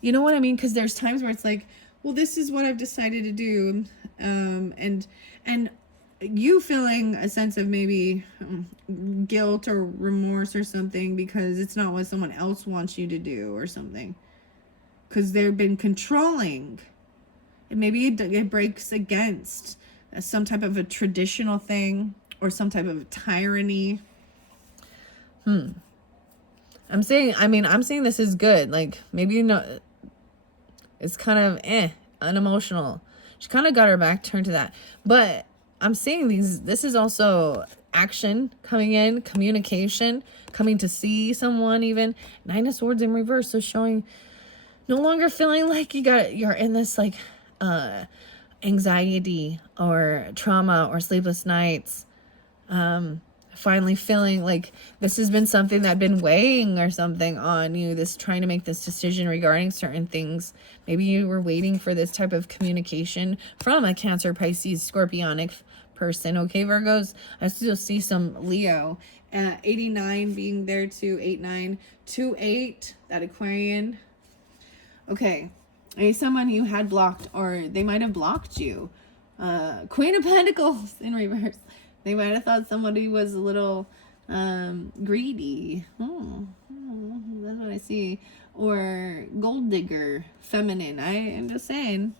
You know what I mean? Because there's times where it's like, well, this is what I've decided to do. And you feeling a sense of maybe guilt or remorse or something because it's not what someone else wants you to do or something. Because they've been controlling. And maybe it breaks against some type of a traditional thing or some type of tyranny. I'm I'm saying this is good. Like, maybe, you know, it's kind of unemotional. She kind of got her back turned to that. But I'm saying this is also action coming in, communication, coming to see someone even. Nine of Swords in reverse. So showing no longer feeling like you're in this like anxiety or trauma or sleepless nights. Finally feeling like this has been something that had been weighing or something on you, this trying to make this decision regarding certain things. Maybe you were waiting for this type of communication from a Cancer, Pisces, Scorpionic person. Okay, Virgos, I still see some Leo. 89 being there too, 89, 28, that Aquarian. Okay, maybe someone you had blocked, or they might have blocked you. Queen of Pentacles in reverse. They might have thought somebody was a little greedy. That's what I see. Or gold digger, feminine. I am just saying.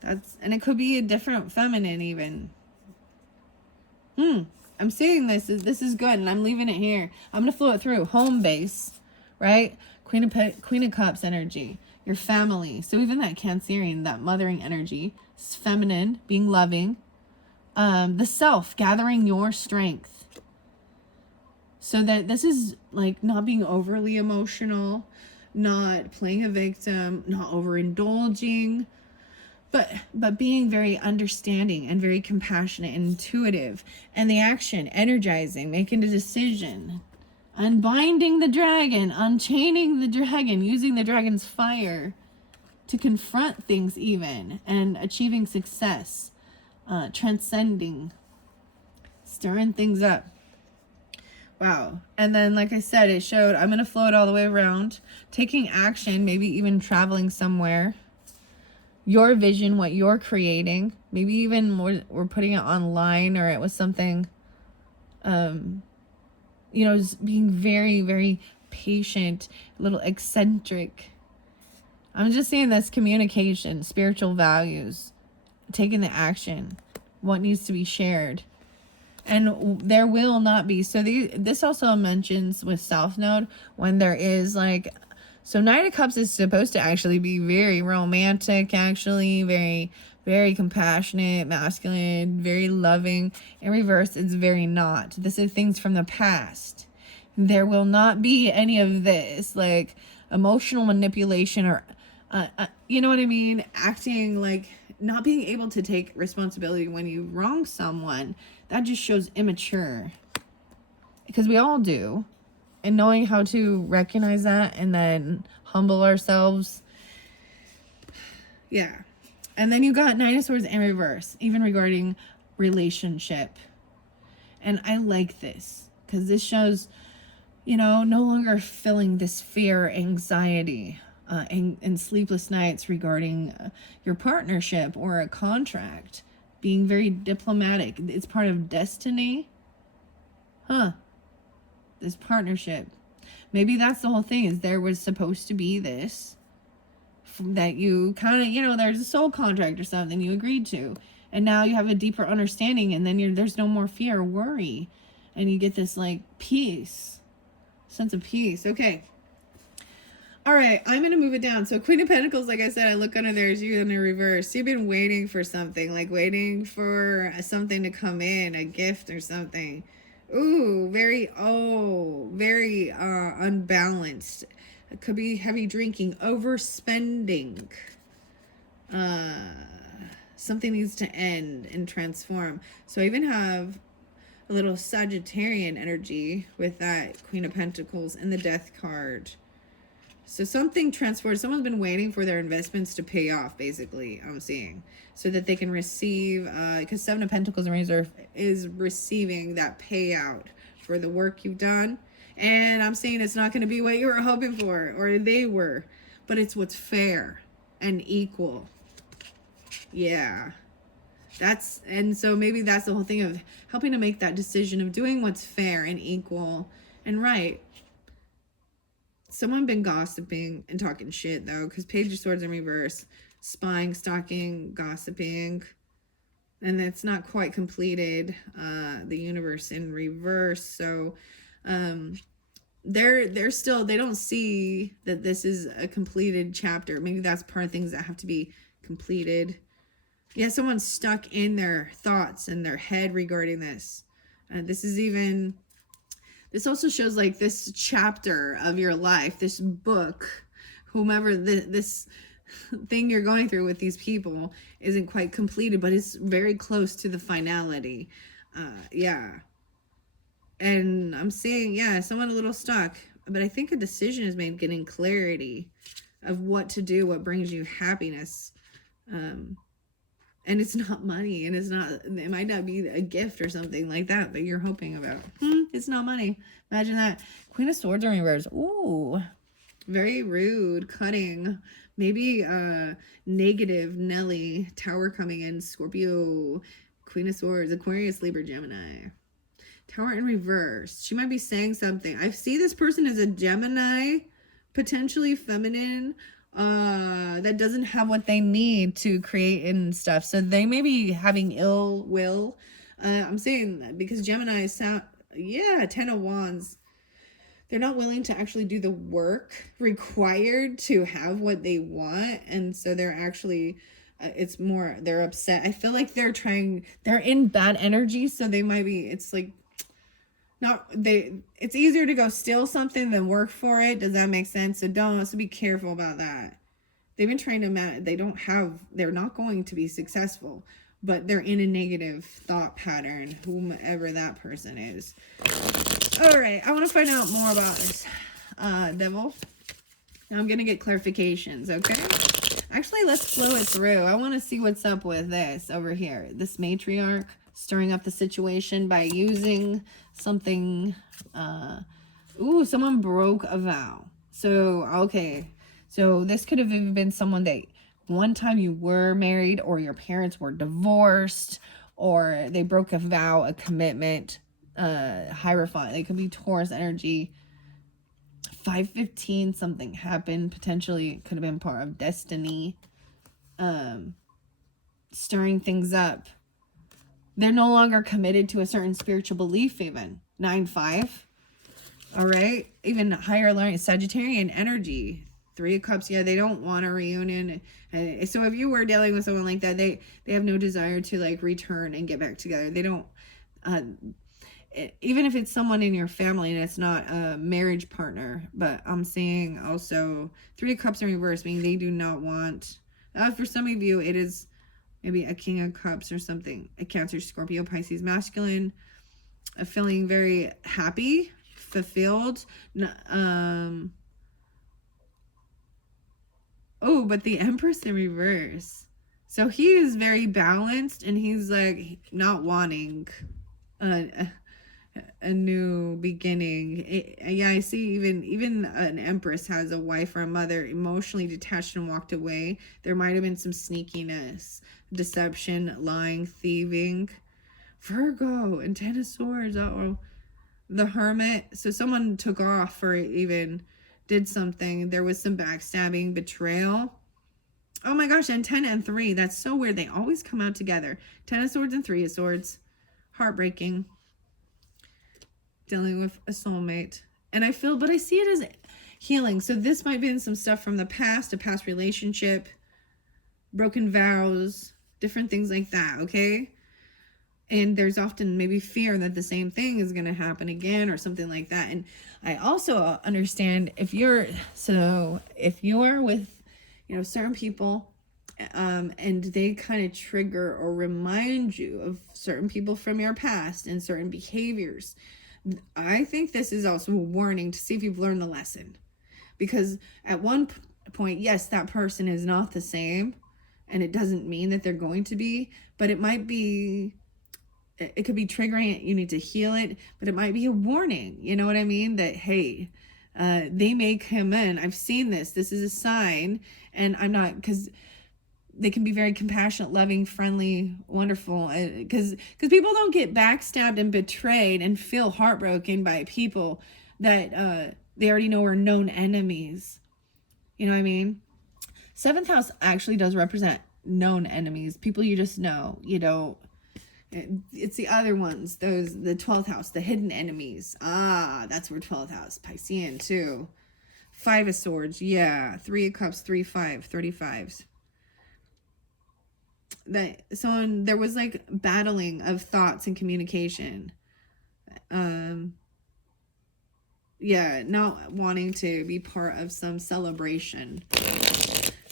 And it could be a different feminine even. I'm seeing this is good, and I'm leaving it here. I'm going to flow it through. Home base, right? Queen of Cups energy. Your family. So even that Cancerian, that mothering energy, is feminine, being loving. The self, gathering your strength. So that this is like not being overly emotional, not playing a victim, not overindulging, but being very understanding and very compassionate and intuitive. And the action, energizing, making a decision, unbinding the dragon, unchaining the dragon, using the dragon's fire to confront things even, and achieving success. Transcending, stirring things up. Wow. And then, like I said, it showed, I'm going to flow it all the way around, taking action, maybe even traveling somewhere. Your vision, what you're creating, maybe even more, we're putting it online, or it was something, just being very, very patient, a little eccentric. I'm just saying that's communication, spiritual values, taking the action, what needs to be shared. And there will not be. So this also mentions with South Node when there is like, so Knight of Cups is supposed to actually be very romantic, actually, very, very compassionate, masculine, very loving. In reverse, it's very not. This is things from the past. There will not be any of this, like emotional manipulation or, you know what I mean? Acting like not being able to take responsibility when you wrong someone. That just shows immature. Because we all do. And knowing how to recognize that and then humble ourselves. Yeah. And then you got Nine of Swords in reverse, even regarding relationship. And I like this because this shows, no longer feeling this fear, anxiety, and sleepless nights regarding your partnership or a contract. Being very diplomatic. It's part of destiny. This partnership. Maybe that's the whole thing, is there was supposed to be this that you kind of, there's a soul contract or something you agreed to. And now you have a deeper understanding, and then there's no more fear or worry. And you get this like peace. Sense of peace. Okay. All right, I'm going to move it down. So Queen of Pentacles, like I said, I look under there as you in the reverse. You've been waiting for something, like waiting for something to come in, a gift or something. Ooh, very unbalanced. It could be heavy drinking, overspending. Something needs to end and transform. So I even have a little Sagittarian energy with that Queen of Pentacles and the Death card. So something transforms. Someone's been waiting for their investments to pay off, basically, I'm seeing. So that they can receive, because Seven of Pentacles in reserve is receiving that payout for the work you've done. And I'm saying it's not going to be what you were hoping for, or they were. But it's what's fair and equal. Yeah. And so maybe that's the whole thing of helping to make that decision of doing what's fair and equal and right. Someone been gossiping and talking shit, though, because Page of Swords in reverse. Spying, stalking, gossiping. And that's not quite completed. The universe in reverse. So, they're still, they don't see that this is a completed chapter. Maybe that's part of things that have to be completed. Yeah, someone's stuck in their thoughts and their head regarding this. This also shows like this chapter of your life, this book, whomever this thing you're going through with these people isn't quite completed, but it's very close to the finality. Yeah. And I'm seeing, yeah, someone a little stuck, but I think a decision is made, getting clarity of what to do, what brings you happiness. And it's not money, and it might not be a gift or something like that that you're hoping about. It's not money. Imagine that. Queen of Swords in reverse. Ooh, very rude, cutting. Maybe negative, Nelly, Tower coming in, Scorpio, Queen of Swords, Aquarius, Libra, Gemini. Tower in reverse. She might be saying something. I see this person as a Gemini, potentially feminine, that doesn't have what they need to create and stuff. So they may be having ill will. I'm saying that because Gemini sound, yeah, 10 of Wands. They're not willing to actually do the work required to have what they want. And so they're actually, it's more, they're upset. I feel like they're in bad energy. So they might be, it's like, it's easier to go steal something than work for it. Does that make sense? So be careful about that. They've been trying to, they're not going to be successful, but they're in a negative thought pattern, whomever that person is. All right, I want to find out more about this devil. Now I'm going to get clarifications, okay? Actually, let's flow it through. I want to see what's up with this over here. This matriarch stirring up the situation by using something. Someone broke a vow. So, okay. So this could have even been someone that one time you were married, or your parents were divorced, or they broke a vow, a commitment. Hierophant. They could be Taurus energy. 515, something happened. Potentially could have been part of destiny. Stirring things up. They're no longer committed to a certain spiritual belief even. 9-5. All right. Even higher learning. Sagittarian energy. 3 of Cups. Yeah, they don't want a reunion. So if you were dealing with someone like that, they have no desire to like return and get back together. They don't, even if it's someone in your family and it's not a marriage partner. But I'm seeing also 3 of Cups in reverse, meaning they do not want, for some of you, it is maybe a King of Cups or something. A Cancer, Scorpio, Pisces, masculine. Feeling very happy, fulfilled. Oh, but the Empress in reverse. So he is very balanced, and he's like not wanting a new beginning. Yeah, I see even an Empress has a wife or a mother emotionally detached and walked away. There might have been some sneakiness, deception, lying, thieving. Virgo and 10 of Swords. Uh-oh. The Hermit. So someone took off or even did something. There was some backstabbing, betrayal. Oh my gosh, and 10 and 3. That's so weird. They always come out together. 10 of Swords and 3 of Swords. Heartbreaking. Dealing with a soulmate. And I see it as healing. So this might be some stuff from the past, a past relationship, broken vows, different things like that, okay? And there's often maybe fear that the same thing is going to happen again or something like that. And I also understand if you're with, certain people, and they kind of trigger or remind you of certain people from your past and certain behaviors, I think this is also a warning to see if you've learned the lesson. Because at one point, yes, that person is not the same, and it doesn't mean that they're going to be, but it could be triggering it. You need to heal it, but it might be a warning. You know what I mean? That, hey, they may come in. I've seen this. This is a sign. And I'm not, because they can be very compassionate, loving, friendly, wonderful. Because people don't get backstabbed and betrayed and feel heartbroken by people that they already know are known enemies. You know what I mean? 7th house actually does represent known enemies. People you just know. You don't. It's the other ones, those, the 12th house, the hidden enemies. Ah, that's where 12th house, Piscean too. 5 of Swords, yeah. 3 of Cups, 3, 5, 35s. That someone, there was like battling of thoughts and communication. Yeah, not wanting to be part of some celebration.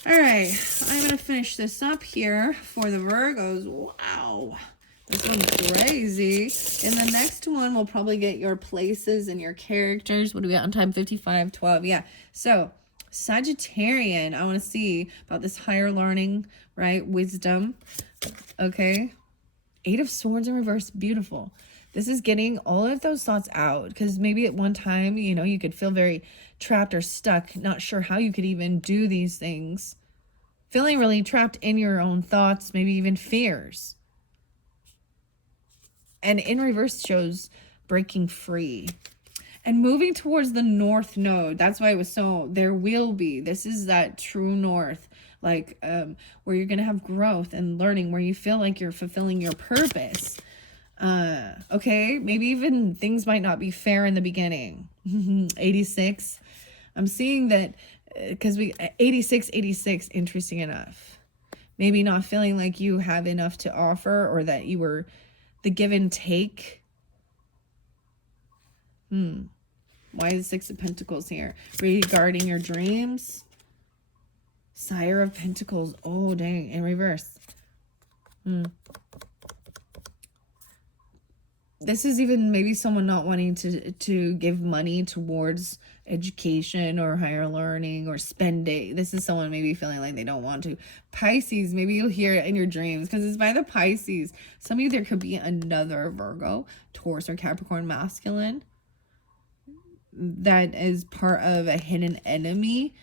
All right, I'm going to finish this up here for the Virgos. Wow, this one's crazy. In the next one, we'll probably get your places and your characters. What do we got on time? 55, 12. Yeah, so Sagittarian, I want to see about this higher learning, right? Wisdom. Okay. 8 of Swords in reverse. Beautiful. This is getting all of those thoughts out, because maybe at one time, you know, you could feel very trapped or stuck, not sure how you could even do these things. Feeling really trapped in your own thoughts, maybe even fears. And in reverse shows breaking free and moving towards the North Node. That's why it was so, there will be, this is that true North, like where you're going to have growth and learning, where you feel like you're fulfilling your purpose. Okay, maybe even things might not be fair in the beginning. 86. I'm seeing that because 86, interesting enough. Maybe not feeling like you have enough to offer, or that you were the give and take. Why is 6 of Pentacles here? Regarding your dreams. Sire of Pentacles. Oh, dang. In reverse. This is even maybe someone not wanting to give money towards education or higher learning or spending. This is someone maybe feeling like they don't want to. Pisces, maybe you'll hear it in your dreams because it's by the Pisces. Some of you, there could be another Virgo, Taurus, or Capricorn masculine that is part of a hidden enemy.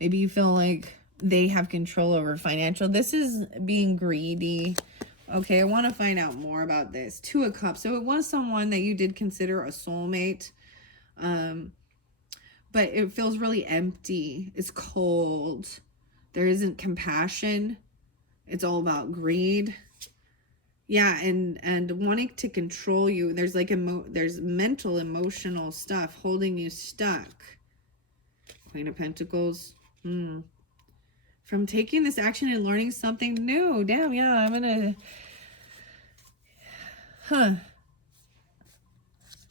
Maybe you feel like they have control over financial. This is being greedy. Okay, I want to find out more about this. 2 of Cups. So it was someone that you did consider a soulmate. But it feels really empty. It's cold. There isn't compassion. It's all about greed. Yeah, and wanting to control you. There's like there's mental, emotional stuff holding you stuck. Queen of Pentacles. From taking this action and learning something new. Damn, yeah, I'm gonna...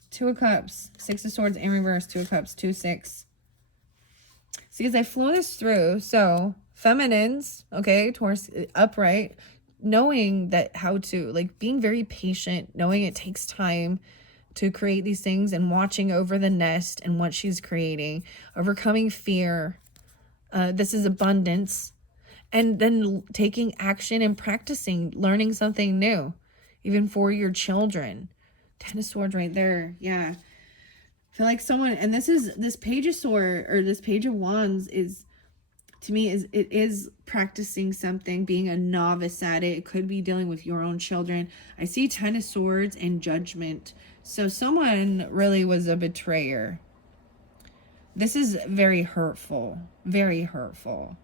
2 of Cups, 6 of Swords in reverse, 2 of Cups, 2, 6. See, as I flow this through, so feminines, okay, Taurus, upright, knowing that how to, like, being very patient, knowing it takes time to create these things, and watching over the nest and what she's creating, overcoming fear. This is abundance. And then taking action and practicing, learning something new, even for your children. 10 of Swords right there. Yeah. I feel like someone, and this Page of Swords, or this Page of Wands is, to me, it is practicing something, being a novice at it. It could be dealing with your own children. I see 10 of Swords and Judgment. So someone really was a betrayer. This is very hurtful. Very hurtful.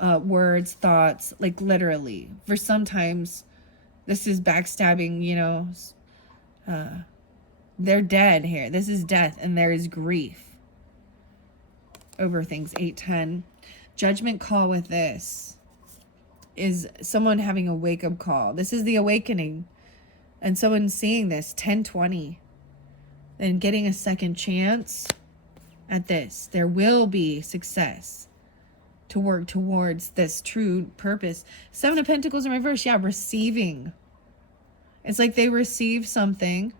Words, thoughts, like literally. For sometimes this is backstabbing, you know. They're dead here. This is death, and there is grief over things. 8, 10. Judgment call with this is someone having a wake-up call. This is the awakening, and someone seeing this. 10, 20. And getting a second chance at this. There will be success to work towards this true purpose. 7 of Pentacles in reverse. Yeah, receiving. It's like they receive something.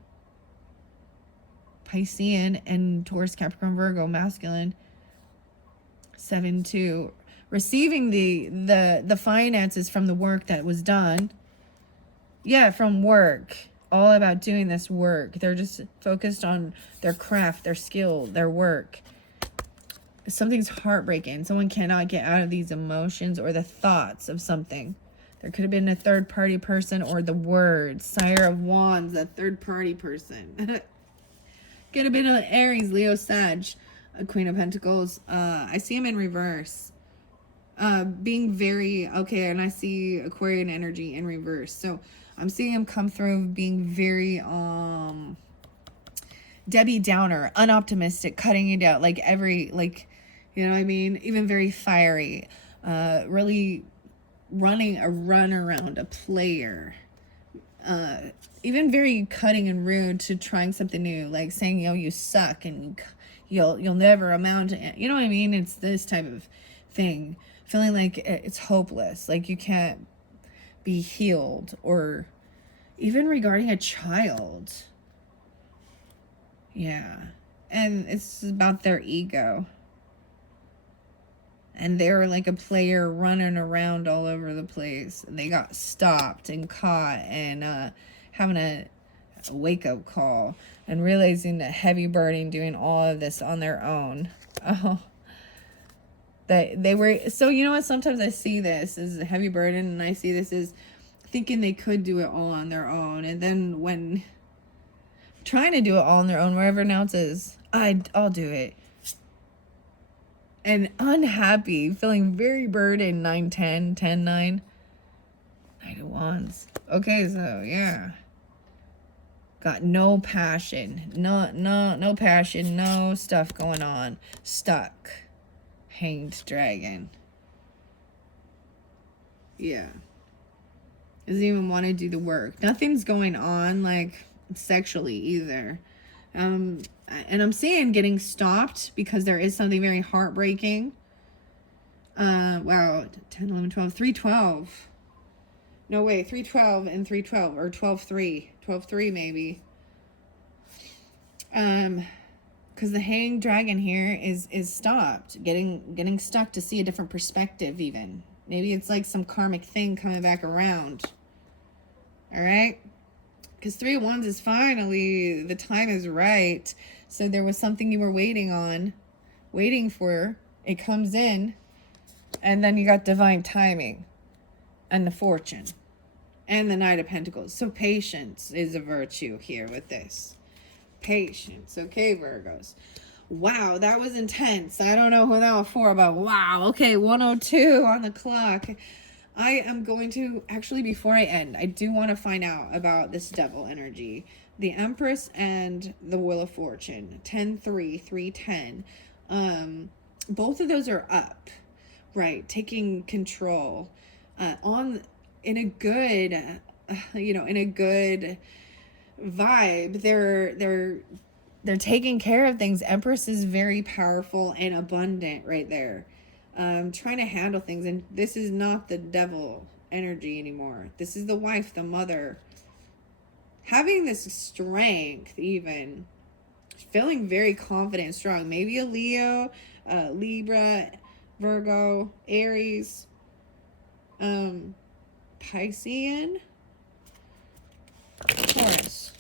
Piscean and Taurus, Capricorn, Virgo, masculine. 7, 2. Receiving the finances from the work that was done. Yeah, from work. All about doing this work. They're just focused on their craft, their skill, their work. Something's heartbreaking. Someone cannot get out of these emotions or the thoughts of something. There could have been a third-party person, or the words. Sire of Wands, that third-party person. Could have been an Aries, Leo, Sag, a Queen of Pentacles. I see him in reverse. Being very... Okay, and I see Aquarian energy in reverse. So I'm seeing him come through being very Debbie Downer, unoptimistic, cutting it out, like you know what I mean? Even very fiery, really running a run around a player, even very cutting and rude to trying something new, like saying, you suck and you'll never amount to it. You know what I mean? It's this type of thing, feeling like it's hopeless, like you can't be healed, or even regarding a child. Yeah. And it's about their ego. And they were like a player running around all over the place. And they got stopped and caught and having a wake-up call. And realizing that heavy burden, doing all of this on their own. Oh. They were... So, you know what? Sometimes I see this as a heavy burden. And I see this as thinking they could do it all on their own. And then when... trying to do it all on their own, wherever else is, I'll do it. And unhappy, feeling very burdened, 9-10, 10-9. Knight of Wands. Okay, so yeah. Got no passion. No passion, no stuff going on. Stuck. Hanged Dragon. Yeah. Doesn't even want to do the work. Nothing's going on, like, sexually either. And I'm seeing getting stopped because there is something very heartbreaking. Wow, 10, 11, 12, 312. No, wait, 312 and 312, or 12-3. 12-3 maybe. Because the hanged dragon here is stopped, getting stuck to see a different perspective even. Maybe it's like some karmic thing coming back around. All right? Because 3 of Wands is finally, the time is right. So there was something you were waiting for. It comes in. And then you got divine timing. And the fortune. And the Knight of Pentacles. So patience is a virtue here with this. Patience. Okay, Virgos. Wow, that was intense. I don't know who that was for, but wow. Okay, 1:02 on the clock. I am going to, actually, before I end, I do want to find out about this devil energy. The Empress and the Wheel of Fortune. 10-3, 3-10. Both of those are up. Right. Taking control. In a good, in a good vibe. They're taking care of things. Empress is very powerful and abundant right there. Trying to handle things, and this is not the devil energy anymore. This is the wife, the mother, having this strength, even feeling very confident and strong. Maybe a Leo, Libra, Virgo, Aries, Piscean, Taurus.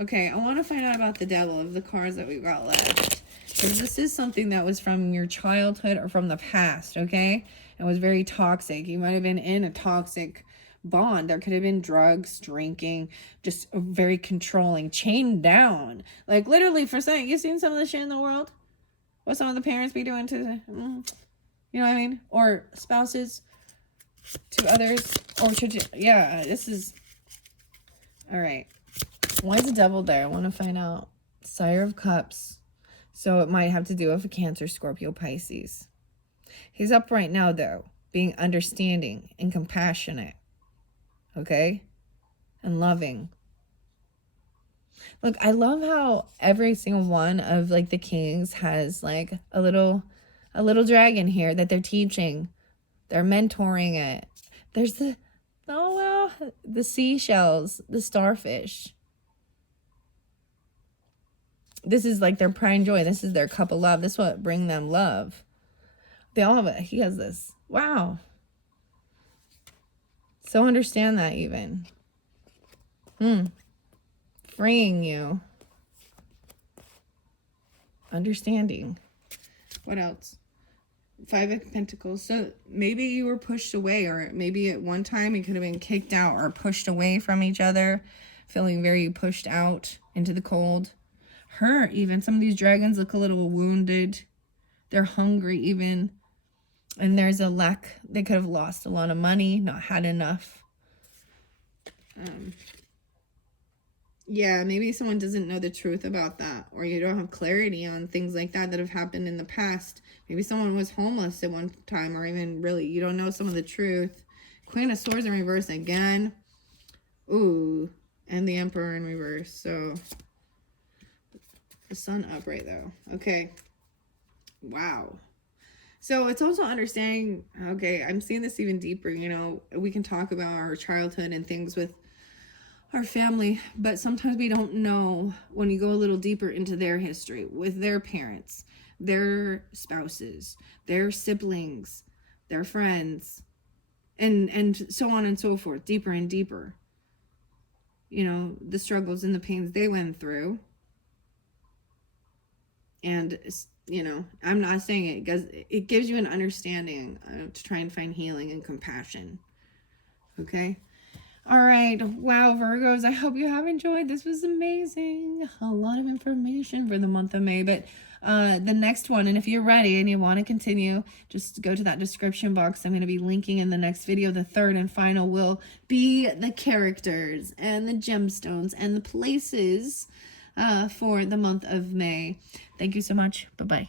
Okay, I want to find out about the devil of the cards that we've got left. Because this is something that was from your childhood or from the past, okay? It was very toxic. You might have been in a toxic bond. There could have been drugs, drinking, just very controlling, chained down. Like, literally, for a second, you seen some of the shit in the world? What some of the parents be doing to, you know what I mean? Or spouses to others. Or to, yeah, this is, all right. Why is the devil there? I want to find out. Sire of Cups. So it might have to do with a Cancer, Scorpio, Pisces. He's up right now, though, being understanding and compassionate. Okay? And loving. Look, I love how every single one of, like, the kings has, like, a little dragon here that they're teaching. They're mentoring it. There's the seashells, the starfish. This is like their pride and joy. This is their cup of love. This is what bring them love. They all have it. He has this. Wow. So understand that even. Freeing you. Understanding. What else? 5 of Pentacles. So maybe you were pushed away, or maybe at one time you could have been kicked out or pushed away from each other, feeling very pushed out into the cold. Hurt even. Some of these dragons look a little wounded. They're hungry even. And there's a lack. They could have lost a lot of money, not had enough. Yeah, maybe someone doesn't know the truth about that, or you don't have clarity on things like that that have happened in the past. Maybe someone was homeless at one time, or even really, you don't know some of the truth. Queen of Swords in reverse again. Ooh, and the Emperor in reverse. So the Sun upright though. Okay. Wow. So it's also understanding, okay, I'm seeing this even deeper, you know, we can talk about our childhood and things with our family, but sometimes we don't know when you go a little deeper into their history with their parents, their spouses, their siblings, their friends, and so on and so forth, deeper and deeper. You know, the struggles and the pains they went through. And, you know, I'm not saying it because it gives you an understanding to try and find healing and compassion. Okay. All right. Wow, Virgos, I hope you have enjoyed. This was amazing. A lot of information for the month of May. But the next one, and if you're ready and you want to continue, just go to that description box. I'm going to be linking in the next video. The third and final will be the characters and the gemstones and the places for the month of May. Thank you so much. Bye-bye.